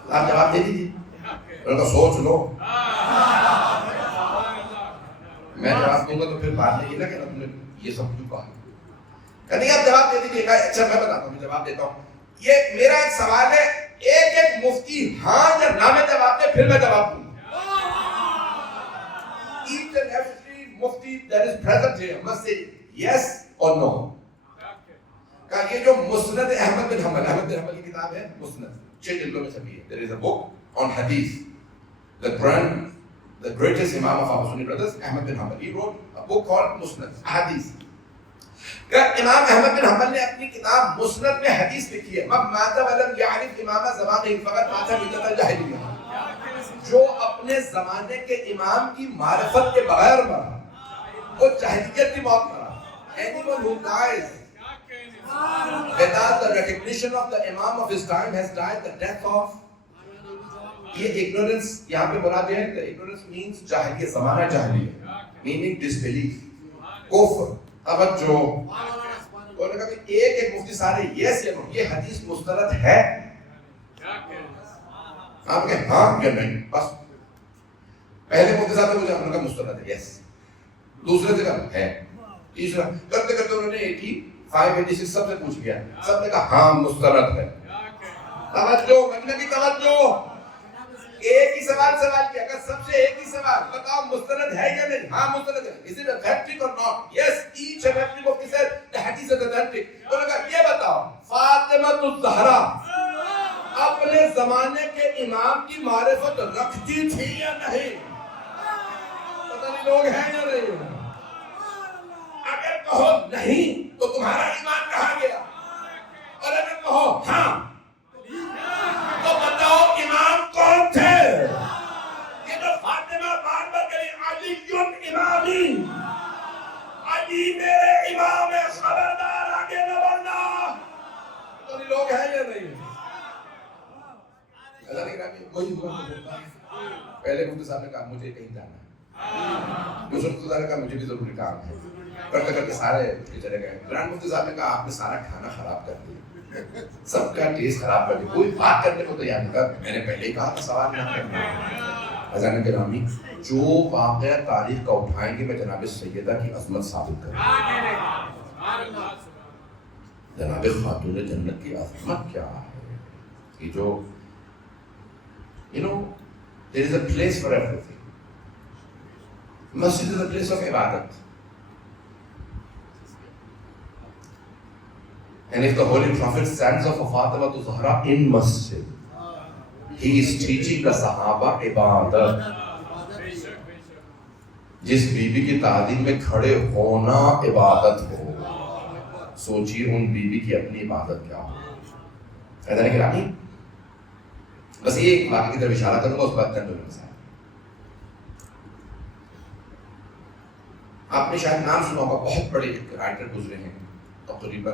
آپ جواب دے دیجیے. انہوں نے کہا سوچ لو. میں جواب دوں گا تو پھر بات نہیں نا کہ تم نے یہ سب کیوں کہا. کہ نہیں آپ جواب دے دیجیے. اچھا میں بتاتا ہوں, میں جواب دیتا ہوں. یہ میرا ایک سوال ہے, ایک ایک مفتی ہاں یا نہ میں جواب دے, پھر میں جواب دوں. Each and every mufti that is present here must say yes or no. کہ یہ جو مسند احمد بن حنبل, احمد بن حنبل کی کتاب ہے مسند, 6 جلدوں میں چھپی ہے. There is a book on hadith. The greatest imam of our Sunni brothers, Ahmad bin Hanbal, he wrote a book called Musnad, hadith. کہ امام احمد بن حنبل نے اپنی کتاب مسند میں حدیث لکھی ہے. من مات ولم يعرف امام زمان نہیں فقط آتا بدعت الجاہلیہ. جو اپنے زمانے کے امام کی معرفت کے بغیر مرا وہ جاہلیت کی موت مرا. Anyone who dies without the recognition of the imam of his time has died the death of یہ ignorance. یہاں پہ مراد ہے the ignorance means جاہلیت, زمانہ جاہلیت meaning disbelief, کفر, توجہ. انہوں نے کہا کہ ایک مفتی سارے یس یا نو, یہ حدیث مستند ہے. آپ کہیں ہاں یا نہیں, بس پہلے مفتی صاحب نے مجھے ہم نے کہا مستند ہے یس, دوسرے سے کہا ہے, تیسرا کرتے کرتے انہوں نے 85 سب سے پوچھ لیا, سب نے کہا ہاں مستند ہے. توجہ, مجمع کی توجہ. ایک ہی سوال کیا, اگر سب سے ایک ہی سوال بتاؤ مستند ہے یا نہیں, ہاں مستند ہے. Is it authentic or not? Yes, each and every mufti said the hadith is authentic. انہوں نے کہا یہ بتاؤ فاطمہ الزہرا اپنے زمانے کے امام کی معرفت رکھتی تھی یا نہیں؟ پتہ نہیں لوگ ہیں یا نہیں. اگر کہو نہیں تو تمہارا ایمان کہاں گیا, اور اگر کہو ہاں تو بتاؤ امام کون تھے؟ یہ جو فاطمہ بار بار کہی علی امامی, علی میرے امام ہے, خبردار آگے نہ بڑھنا. تو نہیں لوگ ہیں یا نہیں؟ اللہ نے کہا کوئی بات نہیں بولتا. پہلے مفتی صاحب نے کہا مجھے کہیں جانا ہے, دوسرے مفتی صاحب نے کہا مجھے بھی ضروری کام ہے, کرتے کرتے سارے چلے گئے. گرانڈ مفتی صاحب نے کہا آپ نے سارا کھانا خراب کر دیا, سب کا ٹیسٹ خراب کر دیا, کوئی بات کرنے کو تیار نہیں. کہا میں نے پہلے ہی کہا تھا سوال نہ کرنا. اذان گرامی, جو واقعہ تاریخ کا اٹھائیں گے میں جناب سیدہ کی عظمت ثابت کروں گا. جناب خاتون جنت کی عظمت کیا ہے, کہ جو you know there is a place for everything. Masjid is a place of ibadat. And if the Holy Prophet stands up for Fatima to Zahra in masjid, he is teaching the Sahaba ibadat. جس بیوی کی تعظیم میں کھڑے ہونا عبادت ہو, سوچیے ان بیوی کی اپنی عبادت کیا ہو. ایسا نہیں کہ بس یہ ایک واقعے کی طرف اشارہ کروں گا, اس بات کرنے میں آپ نے شاید نام سنا ہوگا, بہت بڑے ایک رائٹر گزرے ہیں تقریباً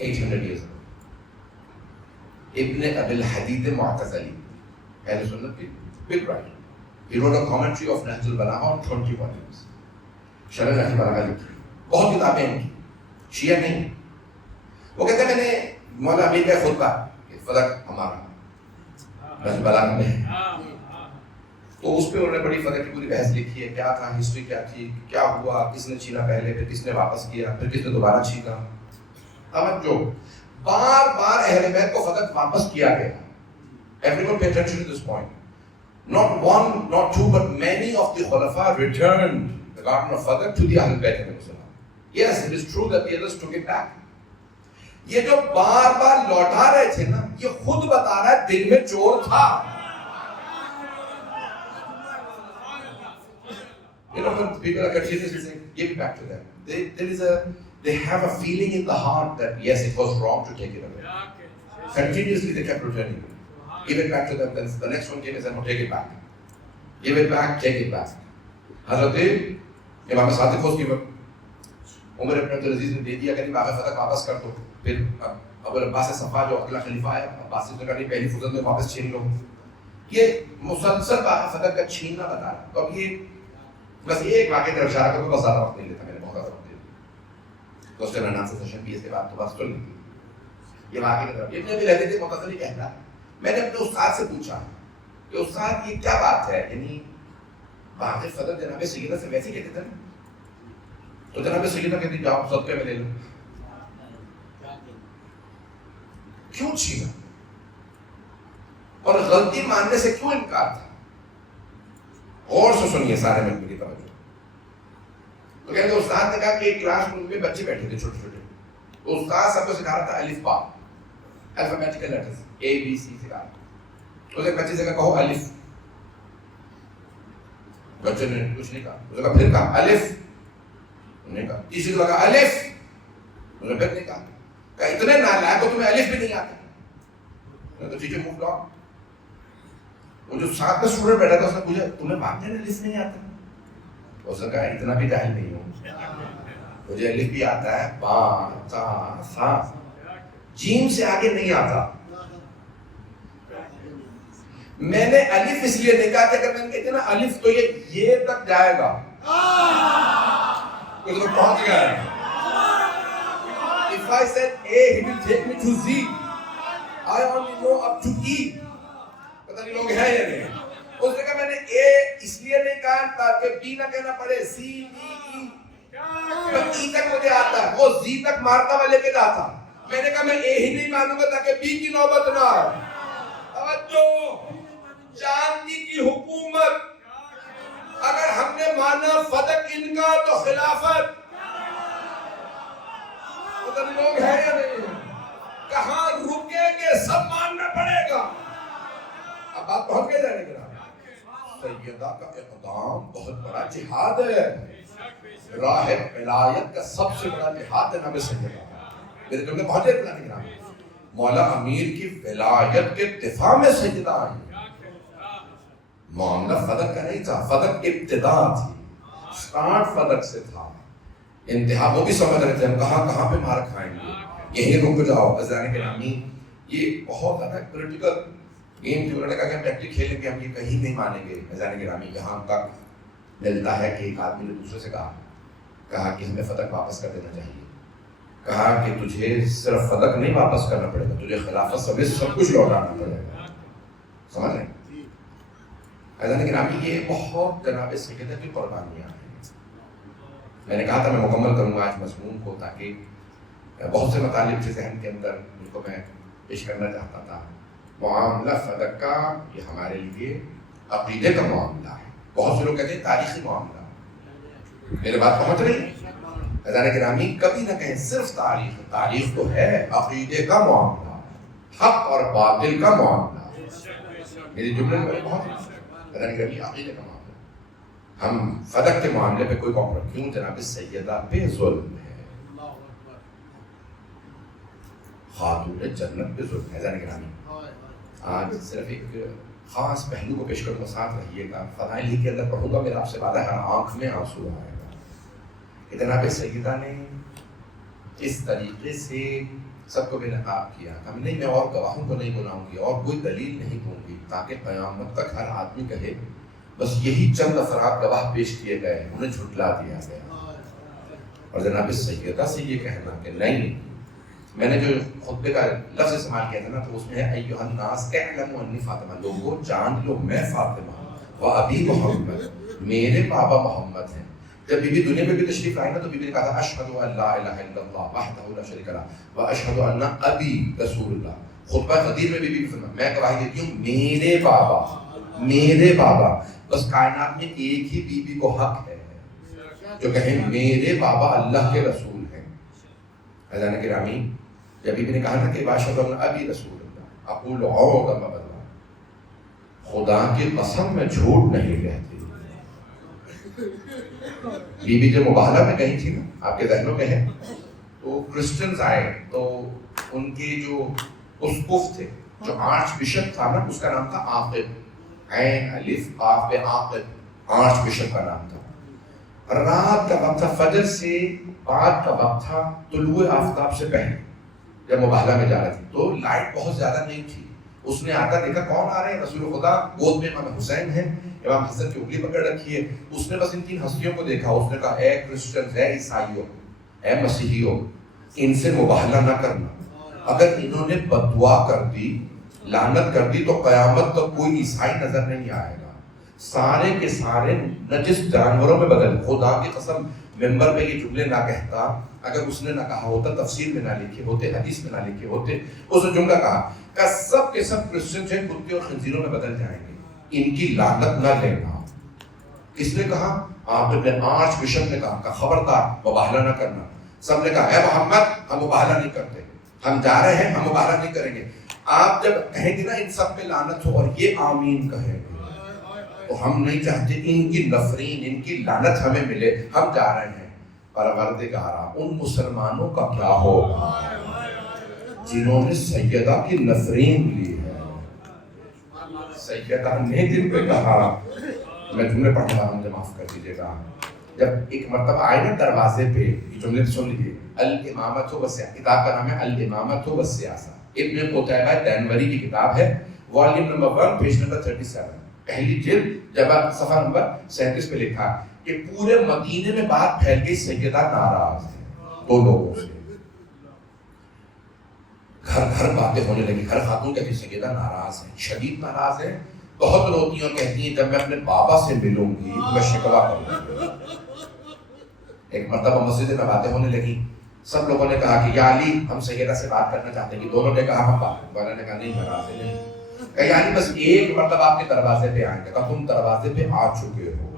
800 years ago, ابن ابی الحدید معتزلی, اہل سنت کے big writer. He wrote a commentary of Nahj al-Balagha on 20 volumes. شرح نحج البلاغہ لکھی, بہت کتابیں ہیں, شیعہ نہیں. وہ کہتے ہیں میں نے مولا امیر کا خطبہ فلک ہمارا نحج البلاغہ میں ہے, تو اس پہ انہوں نے بڑی فلک کی پوری بحث لکھی ہے, کیا تھا ہسٹری, کیا تھی, کیا ہوا, کس نے چھینا پہلے, پھر کس نے واپس کیا, پھر کس نے دوبارہ چھینا. توجہ, بار بار اہل بیت کو فلک واپس کیا گیا. Everyone pay attention to this point. Not one, not two, but many of the Khulafa returned the garden of Fadl to the Ahlul Bayt. Yes, it is true that the others took it back. یہ جو بار بار لوٹا رہے تھے نا, یہ خود بتا رہا ہے دل میں چور تھا. You know, when people are continuously saying, give it back to them. They have a feeling in the heart that yes, it was wrong to take it away. Continuously they kept returning it. Give it back to them, then the next one came and said, no, take it back. Give it back, take it back. حضرت امام صادق کو اس کی عمر ابن عبدالعزیز نے دے دیا کہ باغ فتح واپس کر دو. پھر ابو العباس صفا جو اگلا خلیفہ ہے, عباس نے کہا نہیں پہلی فرصت میں واپس چھین لو. یہ مسلسل باغ فتح کا چھیننا بتا رہا ہے. تو اب یہ بس یہ ایک واقعے طرف اشارہ کروں, بس زیادہ وقت نہیں لیتا, میں نے بہت زیادہ وقت لیا. تو اس کے نام سے سیشن بھی اس کے بعد تو بس چل یہ واقعے کی طرف. ابن ابی رہتے تھے متصلی کہتا, میں نے اپنے استاد سے پوچھا کہ استاد یہ کیا بات ہے, یعنی باغ فتح جناب سیدہ سے ویسے کہتے تھے نا, تو جناب سیدہ کہتی جاؤ صدقے میں لے لو. کیوں چھینا اور غلطی ماننے سے کیوں انکار تھا؟ اور سے سنیے سارے ملک کی توجہ. تو کہتے ہیں استاد نے کہا کہ ایک کلاس روم میں بچے بیٹھے تھے چھوٹے چھوٹے, تو استاد سب کو سکھا رہا تھا الف با, الفابیٹیکل لیٹرز اے بی سی سکھا رہا. تو ایک بچے سے کہا کہو الف, بچے نے کچھ نہیں کہا. اس نے کہا پھر کہا الف, انہوں نے کہا. تیسری کو کہا الف, انہوں نے پھر نہیں کہا. کہ اتنے نالائق ہو تمہیں الف بھی نہیں آتا. تو ٹیچر موو ڈاؤن. وہ جو ساتھ میں اسٹوڈنٹ بیٹھا تھا اس نے پوچھا تمہیں مانگنے میں الف نہیں آتا؟ اس نے کہا اتنا بھی جاہل نہیں ہوں, مجھے الف بھی آتا ہے, با تا سا, جیم سے آگے نہیں آتا. میں نے الف اس لیے نہیں کہا کہ اگر میں نے کہتے نا الف تو یہ تک جائے گا, کچھ لوگ پہنچ گئے. If I said A, he will take me to Z. I only know up to E. پتہ نہیں لوگ ہیں یا نہیں. اس نے کہا میں نے A اس لیے نہیں کہا تاکہ B نہ کہنا پڑے, C, D, E. تو E تک مجھے آتا ہے, وہ Z تک مارتا ہوا لے کے جاتا. میں نے کہا میں A ہی نہیں مانوں گا تاکہ B کی نوبت نہ آئے. توجہ, چاندنی کی حکومت, اگر ہم نے مانا فدق ان کا تو خلافت. پتہ نہیں لوگ ہیں یا نہیں, کہاں رکیں گے, سب ماننا پڑے گا. اب بات پہنچ گئی جانے کے نام. سیدہ کا اقدام بہت بڑا جہاد ہے, راہ ولایت کا سب سے بڑا جہاد ہے نام سیدہ. میرے جملے پہنچے جانے کے نام. مولا امیر کی ولایت کے دفاع میں سیدہ آئی. معاملہ فدق کا نہیں تھا, فدق ابتدا تھی, سٹارٹ فدق سے تھا, انتہا وہ بھی سمجھ رہے تھے ہم کہاں کہاں پہ مار کھائیں گے, یہیں رک جاؤ. عزیزان گرامی, یہ بہت زیادہ پولیٹیکل گیم تھی. انہوں نے کہا کہ ہم ٹیکٹک کھیلیں گے, ہم یہ کہیں نہیں مانیں گے. عزیزان گرامی, یہاں تک ملتا ہے کہ ایک آدمی نے دوسرے سے کہا کہ ہمیں فدق واپس کر دینا چاہیے. کہا کہ تجھے صرف فدق نہیں واپس کرنا پڑے گا, تجھے خلافت سمیت سب کچھ لوٹانا پڑے گا. سمجھ رہے ہیں؟ عزیزان گرامی, یہ بہت جناب سیدہ کی قربانیاں ہیں. میں نے کہا تھا میں مکمل کروں گا آج مضمون کو, تاکہ بہت سے مطالب تھے ذہن کے اندر ان کو میں پیش کرنا چاہتا تھا. معاملہ فدق کا یہ ہمارے لیے عقیدے کا معاملہ ہے. بہت سے لوگ کہتے ہیں تاریخی معاملہ. میرے بات پہنچ رہی ہے؟ عزیزان گرامی, کبھی نہ کہیں صرف تاریخ, تاریخ تو ہے, عقیدے کا معاملہ, حق اور باطل کا معاملہ. میری جملے میں بہت عزیزان گرامی عقیدے کا معاملہ. ہم فدق کے معاملے پہ کوئی کمپرومائز کیوں؟ جناب سیدہ پہ ظلم ہے, خاتون جنت پہ ظلم ہے. عزیزان گرامی, آج صرف ایک خاص پہلو کو پیش کروں گا, ساتھ رہیے گا. فضائل ہی کے اندر پڑھوں گا, میرا آپ سے وعدہ ہے ہر آنکھ میں آنسو آئے گا. جناب سیدہ نے اس طریقے سے سب کو بے نقاب کیا. ہم نہیں, میں اور گواہوں کو نہیں بلاؤں گی اور کوئی دلیل نہیں دوں گی, تاکہ قیامت تک ہر آدمی کہے بس یہی چند افراد گواہ پیش کیے گئے, انہیں جھٹلا دیا گیا. اور جناب سیدہ سے یہ کہنا کہ نہیں, میں نے جو خطبے کا لفظ استعمال کیا تھا نا, تو اس میں ہے ایھا الناس اعلموا انی فاطمہ, لوگوں جان لو میں فاطمہ و ابی محمد, میرے بابا محمد ہیں. جب بی بی دنیا میں بھی تشریف لائے نا, تو بی بی نے کہا تھا اشہد ان لا الہ الا اللہ وحدہ لا شریک لہ و اشہد ان ابی رسول اللہ. خطبہ غدیر میں بی بی فرمایا میں گواہی دیتی ہوں میرے بابا, میرے بابا. بس کائنات میں ایک ہی بی بی کو حق ہے جو کہیں میرے بابا اللہ کے رسول ہیں. عزیزان گرامی, جب بی بی نے کہا نا کہ اشہد ان ابی رسول اللہ اقول عوض ما بدلا, خدا کی قسم میں جھوٹ نہیں کہتی. بی بی جب مباہلہ میں گئی تھی نا, آپ کے ذہنوں میں ہے, تو کرسچنز آئے, تو ان کے جو اسقف تھے, جو آرچ بشپ تھا نا, اس کا نام تھا عاقب, عین الف قاف پہ عاقب, آرچ بشپ کا نام تھا. رات کا وقت تھا, فجر سے بعد کا وقت تھا, طلوع آفتاب سے پہلے جب مباہلہ میں جا رہے تھے, تو لائٹ بہت زیادہ نہیں تھی. اس نے آتا دیکھا کون آ رہے ہیں, رسول خدا, گود میں امام حسین ہیں, امام حسن کی انگلی پکڑ رکھی ہے. اس نے بس ان تین ہستیوں کو دیکھا, اس نے کہا اے کرسچنز, اے عیسائیوں, اے مسیحیوں, ان سے مباہلہ نہ کرنا. اگر انہوں نے بددعا کر دی, لعنت کر دی, تو قیامت تک کوئی عیسائی نظر نہیں آئے گا. سارے کے سارے نجس جانوروں میں بدل. خدا کی قسم ممبر پہ یہ جملے نہ کہتا, اگر اس نے نہ کہا ہوتا, تفسیر میں نہ لکھے ہوتے, حدیث میں نہ لکھے ہوتے, اس نے جملہ کہا کہ سب کے سب کرسچن ہیں کتے اور خنزیروں میں بدل جائیں گے, ان کی لعنت نہ لینا. کس نے کہا؟ آپ نے آرچ بشپ نے کہا کہ خبردار مباہلہ نہ کرنا. سب نے کہا اے محمد, ہم مباہلہ نہیں کرتے, ہم جا رہے ہیں, ہم مباہلہ نہیں کریں گے. آپ جب کہیں گے نا ان سب پہ لعنت ہو, اور یہ آمین کہیں گے, تو ہم نہیں چاہتے ان کی نفرین, ان کی لعنت ہمیں ملے, ہم جا رہے ہیں. پروردگارا, ان مسلمانوں کا کیا ہوگا جنہوں نے سیدہ کی نفرین لی ہے, سیدہ نے دل پہ کہا، میں جملے پڑھ رہا ہوں، مجھے معاف کر دیجیے گا. جب ایک مرتبہ آئے نا دروازے پہ، یہ جملے سن لیجیے، الامامۃ والسیاسہ، کتاب کا نام ہے الامامۃ والسیاسہ، ابن قتیبہ تینوری کی کتاب ہے، والیوم نمبر 1 پیج نمبر 37، پہلی جلد، جب صفحہ نمبر 37 پہ لکھا کہ پورے مدینے میں بات پھیل گئی سیدہ ناراض ہے 2 لوگوں سے. گھر گھر باتیں ہونے لگی، ہر خاتون کہتی سیدہ ناراض ہے، شدید ناراض ہے، بہت روتی ہیں اور کہتی ہیں جب میں اپنے بابا سے ملوں گی تو میں شکوہ کروں گی. ایک مرتبہ مسجد میں باتیں ہونے لگی، سب لوگوں نے کہا کہ یا علی ہم سیدہ سے بات کرنا چاہتے ہیں، کہ دونوں نے کہا ہم بات، والا نے کہا نہیں میں راضی نہیں. کہ یا علی بس ایک مرتبہ آپ کے دروازے پہ آئیں گے. کہا تم دروازے پہ آ چکے ہو.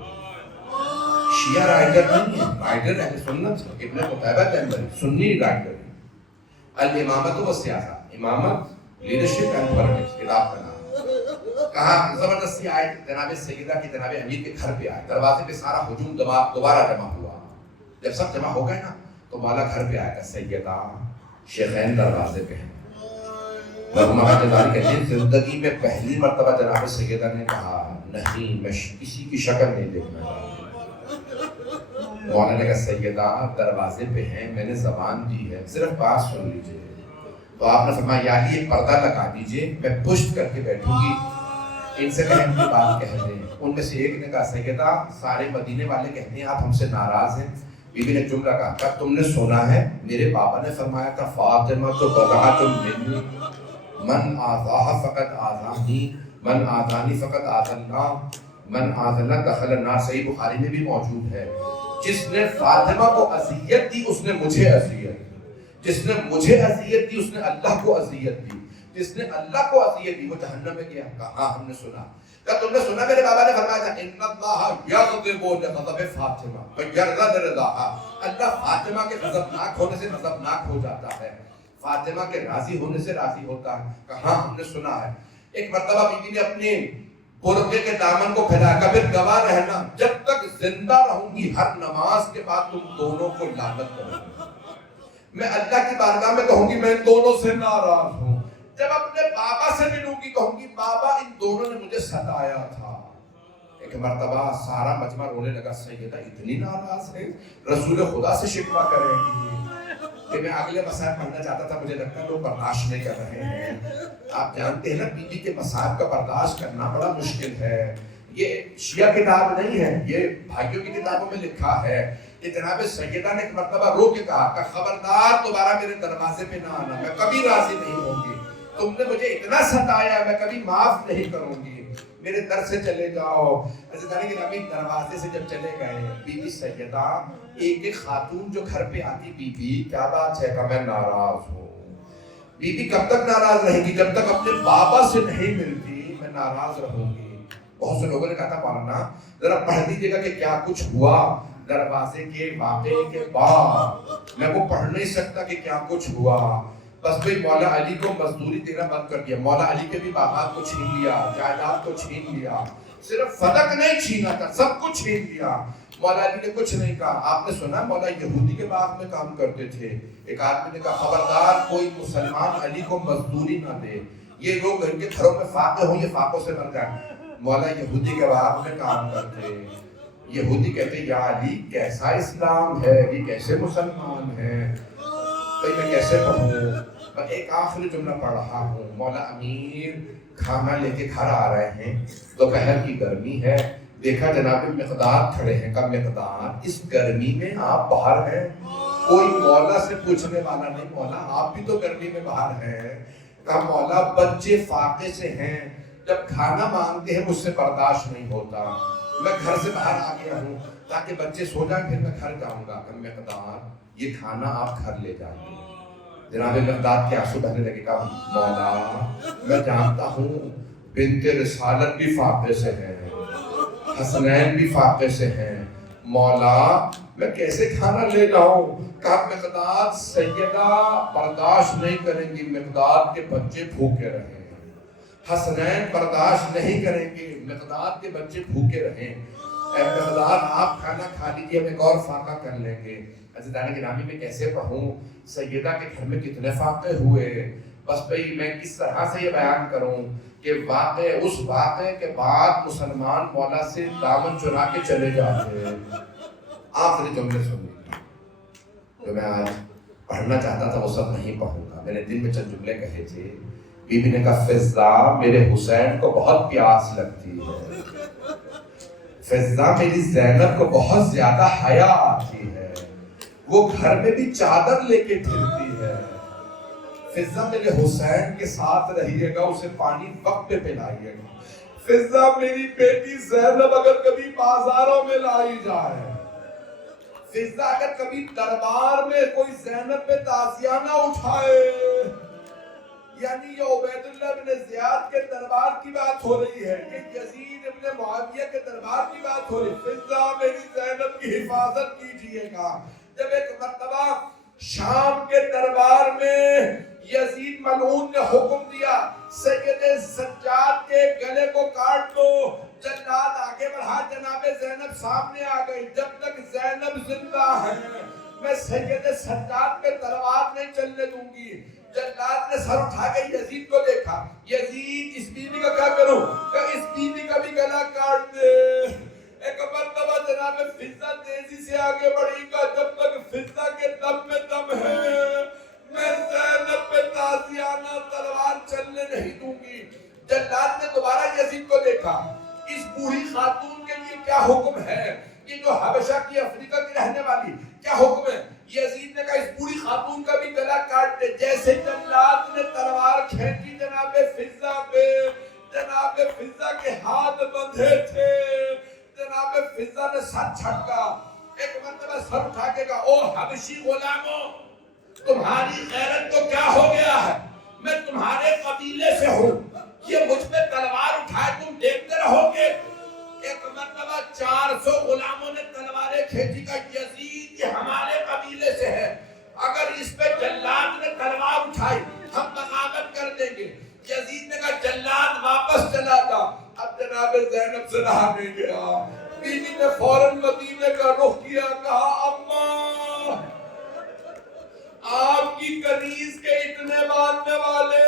شیعہ رائٹر نہیں ہے، رائٹر اہل سنت ہے، ابن قتیبہ تینوری سنی رائٹر ہے. الامامۃ والسیاسہ، امامت لیڈرشپ اینڈ پالیٹکس کتاب کا نام. کہا زبردستی آئے جناب سیدہ کی جناب امیر کے گھر پہ آئے، دروازے پہ سارا ہجوم دوبارہ جمع ہوا. جب سب جمع ہو گئے نا تو مولا گھر پہ آیا، سیدہ شیخین دروازے پہ ہیں. مرحوم حجداری کہتے ہیں زندگی میں پہلی مرتبہ جناب سیدہ نے کہا نہیں میں کسی کی شکل نہیں دیکھنا چاہتی. مولا نے کہا سیدہ دروازے پہ ہیں، میں نے زبان دی ہے، صرف بات سن لیجیے. تو آپ نے فرمایا یا علی ایک پردہ لگا دیجیے، میں پشت کر کے بیٹھوں گی، ان سے کہیں اپنی بات کہہ دیں. ان میں سے ایک نے کہا سیدہ سارے مدینے والے کہتے ہیں آپ ہم سے ناراض ہیں. بی بی نے جملہ کہا تم نے سنا ہے میرے بابا نے فرمایا تھا فاطمہ تو بضعۃ منی من آذاها فقط آذانی من آذانی فقط آذى اللہ من آذى اللہ دخل النار. صحیح بخاری میں بھی موجود ہے، جس نے فاطمہ کو اذیت دی اس نے مجھے اذیت دی، جس نے مجھے اذیت دی اس نے اللہ کو اذیت دی، جس نے اللہ کو اذیت دی وہ جہنم میں گیا. کہا ہم نے سنا. کہا تم نے سنا میرے بابا نے فرمایا تھا ان اللہ یغضب لغضب فاطمہ ویرضى رضاها، اللہ فاطمہ کے غضبناک ہونے سے غضبناک ہو جاتا ہے، فاطمہ کے راضی ہونے سے راضی ہوتا ہے. کہاں ہم نے سنا ہے. ایک مرتبہ بی بی نے اپنے برقعے کے دامن کو پھیلایا، کبھی گواہ رہنا جب تک زندہ رہوں گی ہر نماز کے بعد تم دونوں کو لعنت کروں گی. میں اللہ کی بارگاہ میں کہوں گی میں ان دونوں سے ناراض ہوں. جب اپنے بابا سے ملوں گی کہوں گی بابا ان دونوں نے مجھے ستایا تھا. ایک مرتبہ سارا مجمع رونے لگا، سیدہ اتنی ناراض ہے، رسول خدا سے شکوہ کریں گی. کہ میں اگلے مسائل پڑھنا چاہتا تھا، مجھے لگتا ہے لوگ برداشت نہیں کر رہے ہیں. آپ جانتے ہیں نا بی بی کے مسائل کا برداشت کرنا بڑا مشکل ہے. یہ شیعہ کتاب نہیں ہے، یہ بھائیوں کی کتابوں میں لکھا ہے کہ جناب سیدہ نے ایک مرتبہ رو کے کہا کہ خبردار دوبارہ میرے دروازے پہ نہ آنا، میں کبھی راضی نہیں ہوں گی. تم نے مجھے اتنا ستایا میں کبھی معاف نہیں کروں گی، میرے در سے چلے جاؤ. ایسے جانے کہ نبی دروازے سے جب چلے گئے بی بی سیدہ ایک ایک خاتون جو گھر پہ آتی، بی بی کیا بات ہے کہ میں ناراض ہوں. بی بی کب تک ناراض رہے گی؟ جب تک اپنے بابا سے نہیں ملتی میں ناراض رہوں گی. بہت سے لوگوں نے کہا تھا مولانا ذرا پڑھ دیجیے گا کہ کیا کچھ ہوا دروازے کے واقعے کے بعد. میں وہ پڑھ نہیں سکتا کہ کیا کچھ ہوا. بس بھئی مولا علی کو مزدوری دینا بند کر دیا، مولا علی کے بھی باغات کو چھین لیا، جائیداد کو چھین لیا، صرف فلک نہیں چھینا تھا سب کچھ چھین لیا. مولا علی نے کچھ نہیں کہا. آپ نے سنا مولا یہودی کے باغ میں کام کرتے تھے. ایک آدمی نے کہا خبردار کوئی مسلمان علی کو مزدوری نہ دے، یہ لوگ ان کے گھروں میں فاقے ہوں یہ فاقوں سے مر جائیں. مولا یہودی کے باغ میں کام کرتے. یہودی کہتے یا علی کیسا اسلام ہے، یہ کیسے مسلمان ہے، میں کیسے پڑھوں. میں ایک آخری جملہ پڑھ رہا ہوں. مولا امیر کھانا لے کے گھر آ رہے ہیں، دوپہر کی گرمی ہے، دیکھا جناب مقداد کھڑے ہیں. کب مقداد اس گرمی میں آپ باہر ہیں؟ کوئی مولا سے پوچھنے والا نہیں، مولا آپ بھی تو گرمی میں باہر ہیں. کہا مولا بچے فاقے سے ہیں، جب کھانا مانگتے ہیں مجھ سے برداشت نہیں ہوتا، میں گھر سے باہر آ گیا ہوں تاکہ بچے سو جائیں پھر میں گھر جاؤں گا. کہ مقداد یہ کھانا آپ گھر لے جائیں. جناب مقداد کے آنسو بہنے لگے. کہا مولا میں جانتا ہوں بنت رسالت بھی فاقے سے ہیں، حسنین بھی فاقے سے ہیں، مولا میں کیسے کھانا لے جاؤں. کہا مقداد سیدہ برداشت نہیں کریں گی، مقداد کے بچے بھوکے رہیں. حسنین برداشت نہیں کریں گے، مقداد کے بچے بھوکے رہیں. اے مقداد آپ کھانا کھا لیجیے، ہم ایک اور فاقہ کر لیں گے. عزیزان گرامی میں کیسے پڑھوں. سیدہ کے گھر میں کتنے فاقے ہوئے. بس بھئی میں کس طرح سے یہ بیان کروں کہ اس واقعے کے بعد مسلمان مولا سے دامن چرا کے چلے جاتے ہیں. آخری جملے سنیے جو میں آج پڑھنا چاہتا تھا وہ سب نہیں پڑھوں گا. میں نے دن میں چند جملے کہے تھے. بی بی نے کہا فضا میرے حسین کو بہت پیاس لگتی ہے، فضا میری زینب کو بہت زیادہ حیا آتی ہے، وہ گھر میں بھی چادر لے کے پھرتی ہے. فضا میرے حسین کے ساتھ رہیے گا، اسے پانی وقت پہ پلائیے گا. فضا میری بیٹی زینب اگر کبھی بازاروں میں لائی جائے، فضا اگر کبھی دربار میں کوئی زینب پہ تعزیہ نہ اٹھائے، یعنی یہ عبید اللہ بن زیاد کے دربار کی بات ہو رہی ہے، یہ یزید ابن معاویہ کے دربار کی بات ہو رہی ہے. فضا میری زینب کی حفاظت کیجئے گا. جب ایک مرتبہ شام کے دربار میں یزید ملعون نے حکم دیا سید سجاد کے گلے کو کاٹ دو، جلاد آگے بڑھا، جناب زینب سامنے آ گئی. جب تک زینب زندہ ہے میں سید سجاد پہ تلوار نہیں چلنے دوں گی. جلاد نے سر اٹھا کے یزید کو دیکھا، یزید اس بیوی کا کیا کروں؟ کہ اس بیوی کا بھی گلا کاٹ دے. ایک مرتبہ جناب فضا تیزی سے آگے بڑھی گا، جب تک فضا کے دم میں دم ہے میں زینب پہ تازیانہ تلوار چلنے نہیں دوں گی. جلاد نے دوبارہ یزید کو دیکھا، اس بوڑھی خاتون کے لیے کیا حکم ہے؟ یہ جو حبشہ کی افریقہ کی رہنے والی کیا حکم ہے؟ یزید نے کہا اس بوڑھی خاتون کا بھی گلا کاٹ دے. جیسے جلاد نے تلوار کھینچی جناب فضا پہ، جناب فضا کے ہاتھ بندھے تھے، جناب فضا نے سر چھٹکا. ایک مرتبہ سر اٹھا کے کہا او حبشی غلاموں، تمہاری غیرت کو کیا ہو گیا ہے؟ میں تمہارے قبیلے سے ہوں، یہ مجھ پہ تلوار اٹھائے تم دیکھتے رہو گے؟ ایک مرتبہ 400 غلاموں نے تلواریں کھینچی کا یزید یہ ہمارے قبیلے سے ہے، اگر اس پہ جلاد نے تلوار اٹھائی ہم بغاوت کر دیں گے. یزید نے کہا جلاد واپس چلا جا. اب جناب زینب سے رہا نہیں گیا. بیوی نے فوراً مدینے کا رخ کیا، کہا اماں آپ کی کنیز کے اتنے ماننے والے،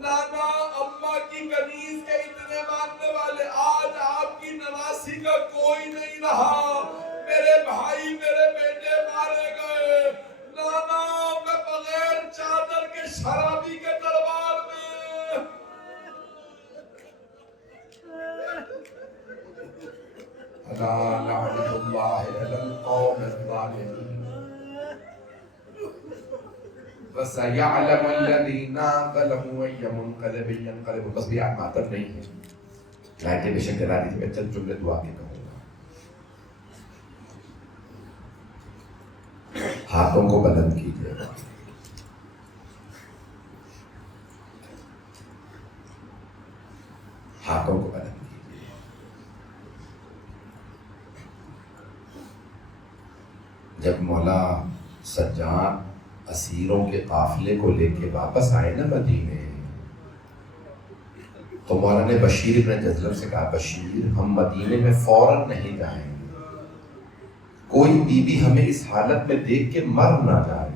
نانا اماں کی کنیز کے اتنے ماننے والے آج آپ کی نواسی کا کوئی نہیں رہا. میرے بھائی میرے بیٹے مارے گئے، نانا میں بغیر چادر کے شرابی کے دربار میں. الا لعنۃ اللہ علی القوم الظالمین وَسَيَعْلَمُ الَّذِينَ ظَلَمُوا أَيَّ مُنقَلِبٍ يَنقَلِبُونَ. بس بھی آج ماتم نہیں ہے، لائٹیں بے شک جلا دیجیے. میں چند جملے دعا کے کہوں گا. ہاتھوں کو بلند کیجیے گا. ہاتھوں کو بلند کیجیے. جب مولا سجاد اسیروں کے قافلے کو لے کے واپس آئے نا مدینے، تو مولا نے بشیر ابن جذلم سے کہا بشیر ہم مدینے میں فوراً نہیں جائیں گے، کوئی بی بی ہمیں اس حالت میں دیکھ کے مر نہ جائے.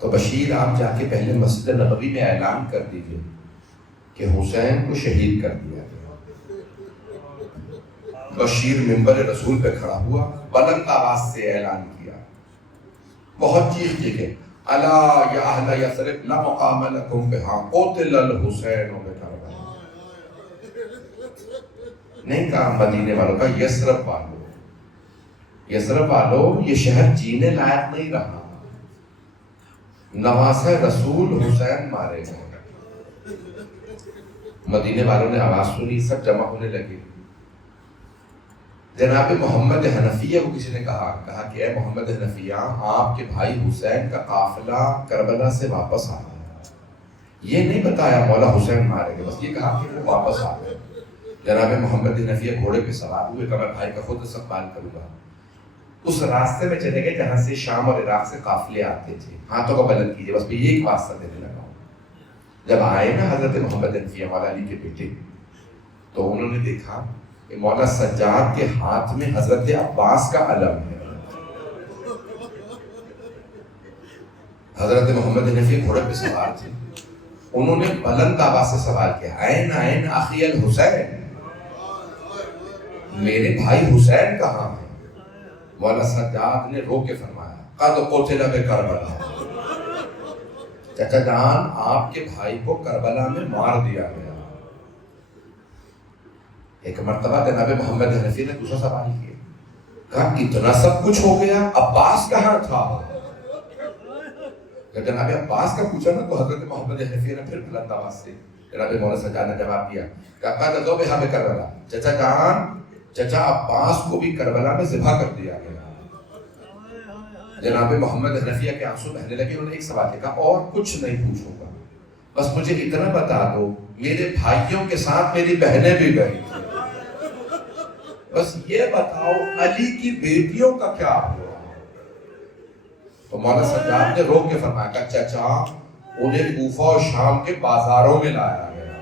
تو بشیر آپ جا کے پہلے مسجد نبوی میں اعلان کر دیجئے کہ حسین کو شہید کر دیا گیا. بشیر منبر رسول پہ کھڑا ہوا، بلند آواز سے اعلان کیا، بہت چیخ چیخے، الا یا اہل یثرب لا مقام لکم بہا قتل الحسین بکربلا. نہیں کہا مدینے والوں کا، یثرب والوں، یثرب والوں یہ شہر جینے لائق نہیں رہا، نواسہ رسول حسین مارے گئے. مدینے والوں نے آواز سنی، سب جمع ہونے لگے. جناب محمد حنفیہ کو کسی نے کہا کہ اے محمد حنفیہ آپ کے بھائی حسین کا قافلہ کربلا سے واپس آ گیا. یہ نہیں بتایا مولا حسین مارے گئے، بس یہ کہا کہ وہ واپس آ گئے. جناب محمد حنفیہ گھوڑے پہ سوار ہوئے کہ میں بھائی کا خود استقبال کروں گا. اس راستے میں چلے گئے جہاں سے شام اور عراق سے قافلے آتے تھے. ہاتھوں کو بلند کیجیے، بس یہ ایک واسطہ دینے لگا ہوں. جب آئے نا حضرت محمد حنفیہ مولا علی کے بیٹے، تو انہوں نے دیکھا کہ مولا سجاد کے ہاتھ میں حضرت عباس کا علم ہے. حضرت محمد حنفی گھوڑے پہ سوار تھے، انہوں نے بلند آواز سے سوال کیا، این این اخی الحسین، میرے بھائی حسین کہاں ہیں؟ مولا سجاد نے رو کے فرمایا، قد قتل بکربلا، چچا جان آپ کے بھائی کو کربلا میں مار دیا گیا۔ ایک مرتبہ جناب محمد حنفی نے دوسرا سوال کیا، کہا اتنا سب کچھ ہو گیا، عباس کہاں تھا؟ جب جناب عباس کا پوچھا نا تو حضرت محمد حنفی نے پھر بلند آواز سے جناب مولا سجاد نے جواب دیا، کہا قد ذبح بکربلا، چچا جان چچا عباس کو بھی کربلا میں ذبح کر دیا گیا۔ جناب محمد حنفیہ کے آنسو بہنے لگے، انہوں نے ایک سوال کیا، اور کچھ نہیں پوچھوں گا، بس مجھے اتنا بتا دو میرے بھائیوں کے ساتھ میری بہنیں بھی گئی تھی، بس یہ بتاؤ علی کی بیٹیوں کا کیا ہوا؟ تو مولا سجاد نے رو کے فرمایا کہ چچا انہیں کوفہ اور شام کے بازاروں میں لایا گیا،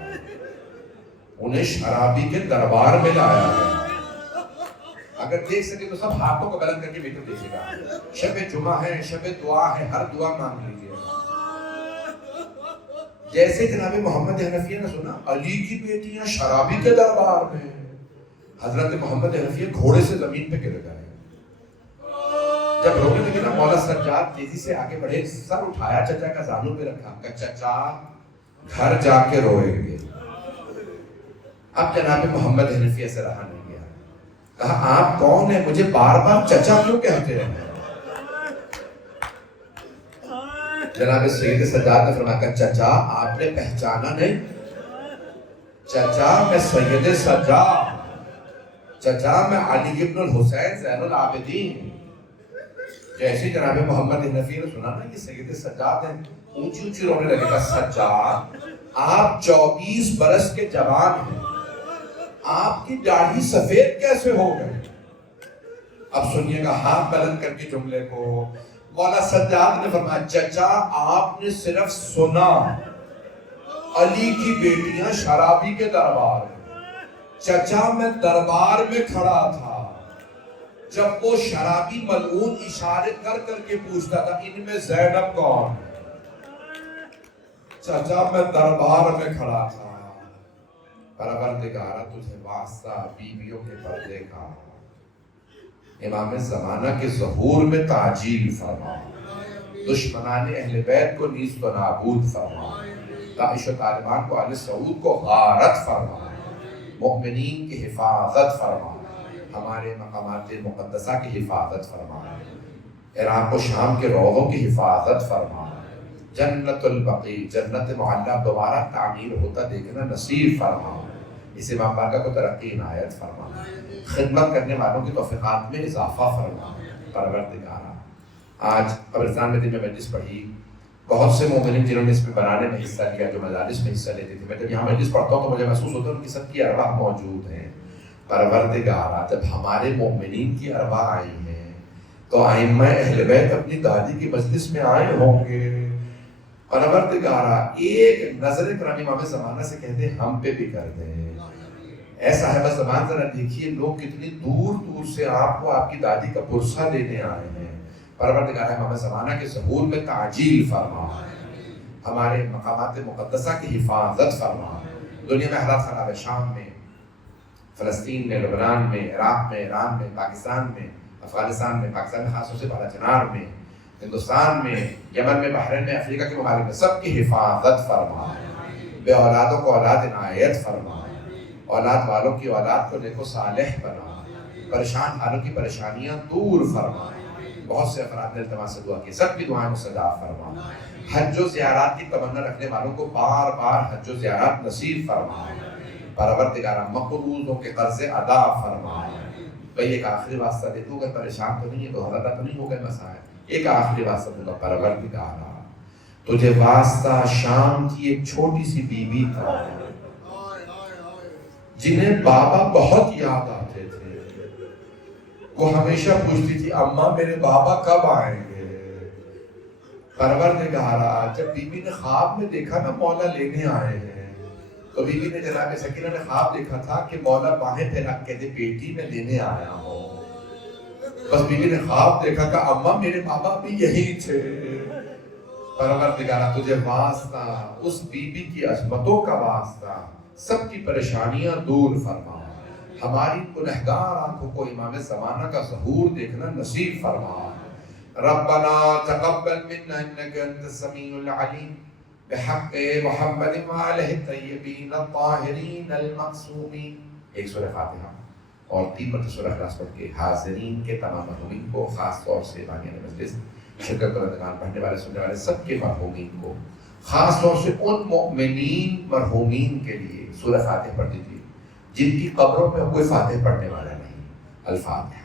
انہیں شرابی کے دربار میں لایا گیا۔ اگر دیکھ سکے تو سب ہاتھوں کو بلند کر کے بیٹے دیکھے گا، شب جمعہ ہے، شب دعا ہے، ہر دعا مانگ لیجیے۔ جیسے جناب محمد حنفیہ نے سنا علی کی بیٹیاں شرابی کے دربار میں، حضرت محمد حنفیہ گھوڑے سے زمین پہ گر گئے۔ جب رونے لگے نا مولا سجاد تیزی سے آگے بڑھے، سر اٹھایا، چچا کا زانوں پہ رکھا، کہ چچا گھر جا کے روئیں گے۔ اب جناب محمد حنفیہ سے رہا نہیں گیا، کہا آپ کون ہیں؟ مجھے بار بار چچا کیوں کہتے ہیں؟ جناب سید سجاد نے فرمایا کہ چچا آپ نے پہچانا نہیں؟ چچا میں سید سجاد، چچا میں علی ابن الحسین زین العابدین۔ جیسے جناب محمد حنفی نے سنا نا یہ سید سجاد ہیں، اونچی اونچی رونے لگے گا، سجاد آپ 24 برس کے جوان ہیں، آپ کی داڑھی سفید کیسے ہو گئے؟ اب سنیے گا ہاتھ بلند کر کے جملے کو، مولا سجاد نے فرمایا چچا آپ نے صرف سنا علی کی بیٹیاں شرابی کے دربار میں، چچا میں دربار میں کھڑا تھا جب وہ شرابی ملعون اشارے کر کر کے پوچھتا تھا ان میں زینب کون؟ چچا میں دربار میں کھڑا تھا۔ پروردگارہ تجھے واسطہ بیویوں کے پردے کا، امام زمانہ کے ظہور میں تعجیل فرما، دشمنان اہل بیت کو نیست و نابود فرما، داعش و طالبان کو آل سعود کو غارت فرما، مؤمنین کی حفاظت فرما، ہمارے مقامات مقدسہ کی حفاظت فرما، عراق و شام کے روضوں کی حفاظت فرما، جنت البقیع جنت معلیٰ دوبارہ تعمیر ہوتا دیکھنا نصیب فرما، اس امام بارگاہ کو ترقی عنایت فرما، خدمت کرنے والوں کی توفیقات میں اضافہ فرما۔ پروردگارہ آج قبرستان میں دن میں مجلس پڑھی، بہت سے مومنین جنہوں نے اس میں بنانے میں حصہ لیا، جو مجالس میں حصہ لیتے تھے، میں جب یہاں مجلس پڑھتا ہوں تو مجھے محسوس ہوتا ہے ان کی سب کی ارواح موجود ہیں۔ پروردگارہ جب ہمارے مومنین کی ارواح آئی ہیں تو ائمہ اہل بیت اپنی دادی کی مجلس میں آئے ہوں گے۔ پروردگارہ ایک نظر کرم امام زمانہ سے کہتے ہیں ہم پہ بھی کر دیں۔ اے صاحب زمان ذرا دیکھیے لوگ کتنی دور دور سے آپ کو آپ کی دادی کا پرسہ دینے آئے ہیں۔ پروردگارہ امام زمانہ کے ظہور میں تعجیل فرما، ہمارے مقامات مقدسہ کی حفاظت فرما۔ دنیا میں حالات خراب ہے، شام میں، فلسطین میں، لبنان میں، عراق میں، ایران میں، پاکستان میں، افغانستان میں، پاکستان میں خاص طور سے بالا چنار میں، ہندوستان میں، یمن میں، بحرین میں، افریقہ کے ممالک میں، سب کی حفاظت فرما، بے اولادوں کو اولاد عنایت فرما، اولاد والوں کی اولاد کو نیک و صالح بنا، پریشان حالوں کی پریشانیاں دور فرما۔ بہت سے افراد نے التماس سے دعا کی، سب کی دعائیں مستجاب فرما۔ حج و زیارات کی تمنا رکھنے والوں کو بار بار حج و زیارات نصیب فرما۔ پروردگارہ مقروضوں کے قرض ادا فرما۔ بھئی ایک آخری واسطہ دے دو، اگر پریشان تو نہیں ہے تو حضرت تو نہیں ہو گئے مسائل، ایک آخری واسطہ دے دو۔ پروردگارہ تجھے واسطہ شام کی ایک چھوٹی سی بی بی تھا جنہیں بابا بہت یاد آتے تھے، وہ ہمیشہ پوچھتی تھی اماں میرے بابا کب آئیں گے؟ پروردگارہ جب بی بی نے خواب میں دیکھا نا مولا لینے آئے ہیں، تو بی بی نے جناب سکینہ نے خواب دیکھا تھا کہ مولا باہیں پھیلا کے کہتے بیٹی میں لینے آیا ہوں۔ بس بی بی نے خواب دیکھا کہ اماں میرے بابا بھی یہی تھے۔ پروردگارہ تجھے واسطہ اس بی بی کی عظمتوں کا واسطہ، سب کی پریشانیاں دور فرما، ہماری گنہگار آنکھوں کو امام زمانہ کا ظہور دیکھنا نصیب فرما۔ ربنا تقبل منا انك انت السميع العليم بحق محمد وآلہ الطیبین الطاہرین المعصومین۔ ایک سورہ فاتحہ اور 3 مرتبہ سورہ اخلاص پڑھ کے حاضرین کے تمام مرحومین کو، خاص طور سے بانیان مجلس شرکت کرنے پڑھنے والے سننے والے سب کے مرحومین کو، خاص طور سے ان مؤمنین مرحومین کے لیے سورہ فاتحہ پڑھ دیجیے جن کی قبروں میں کوئی فاتحہ پڑھنے والا نہیں۔ الفاتحہ۔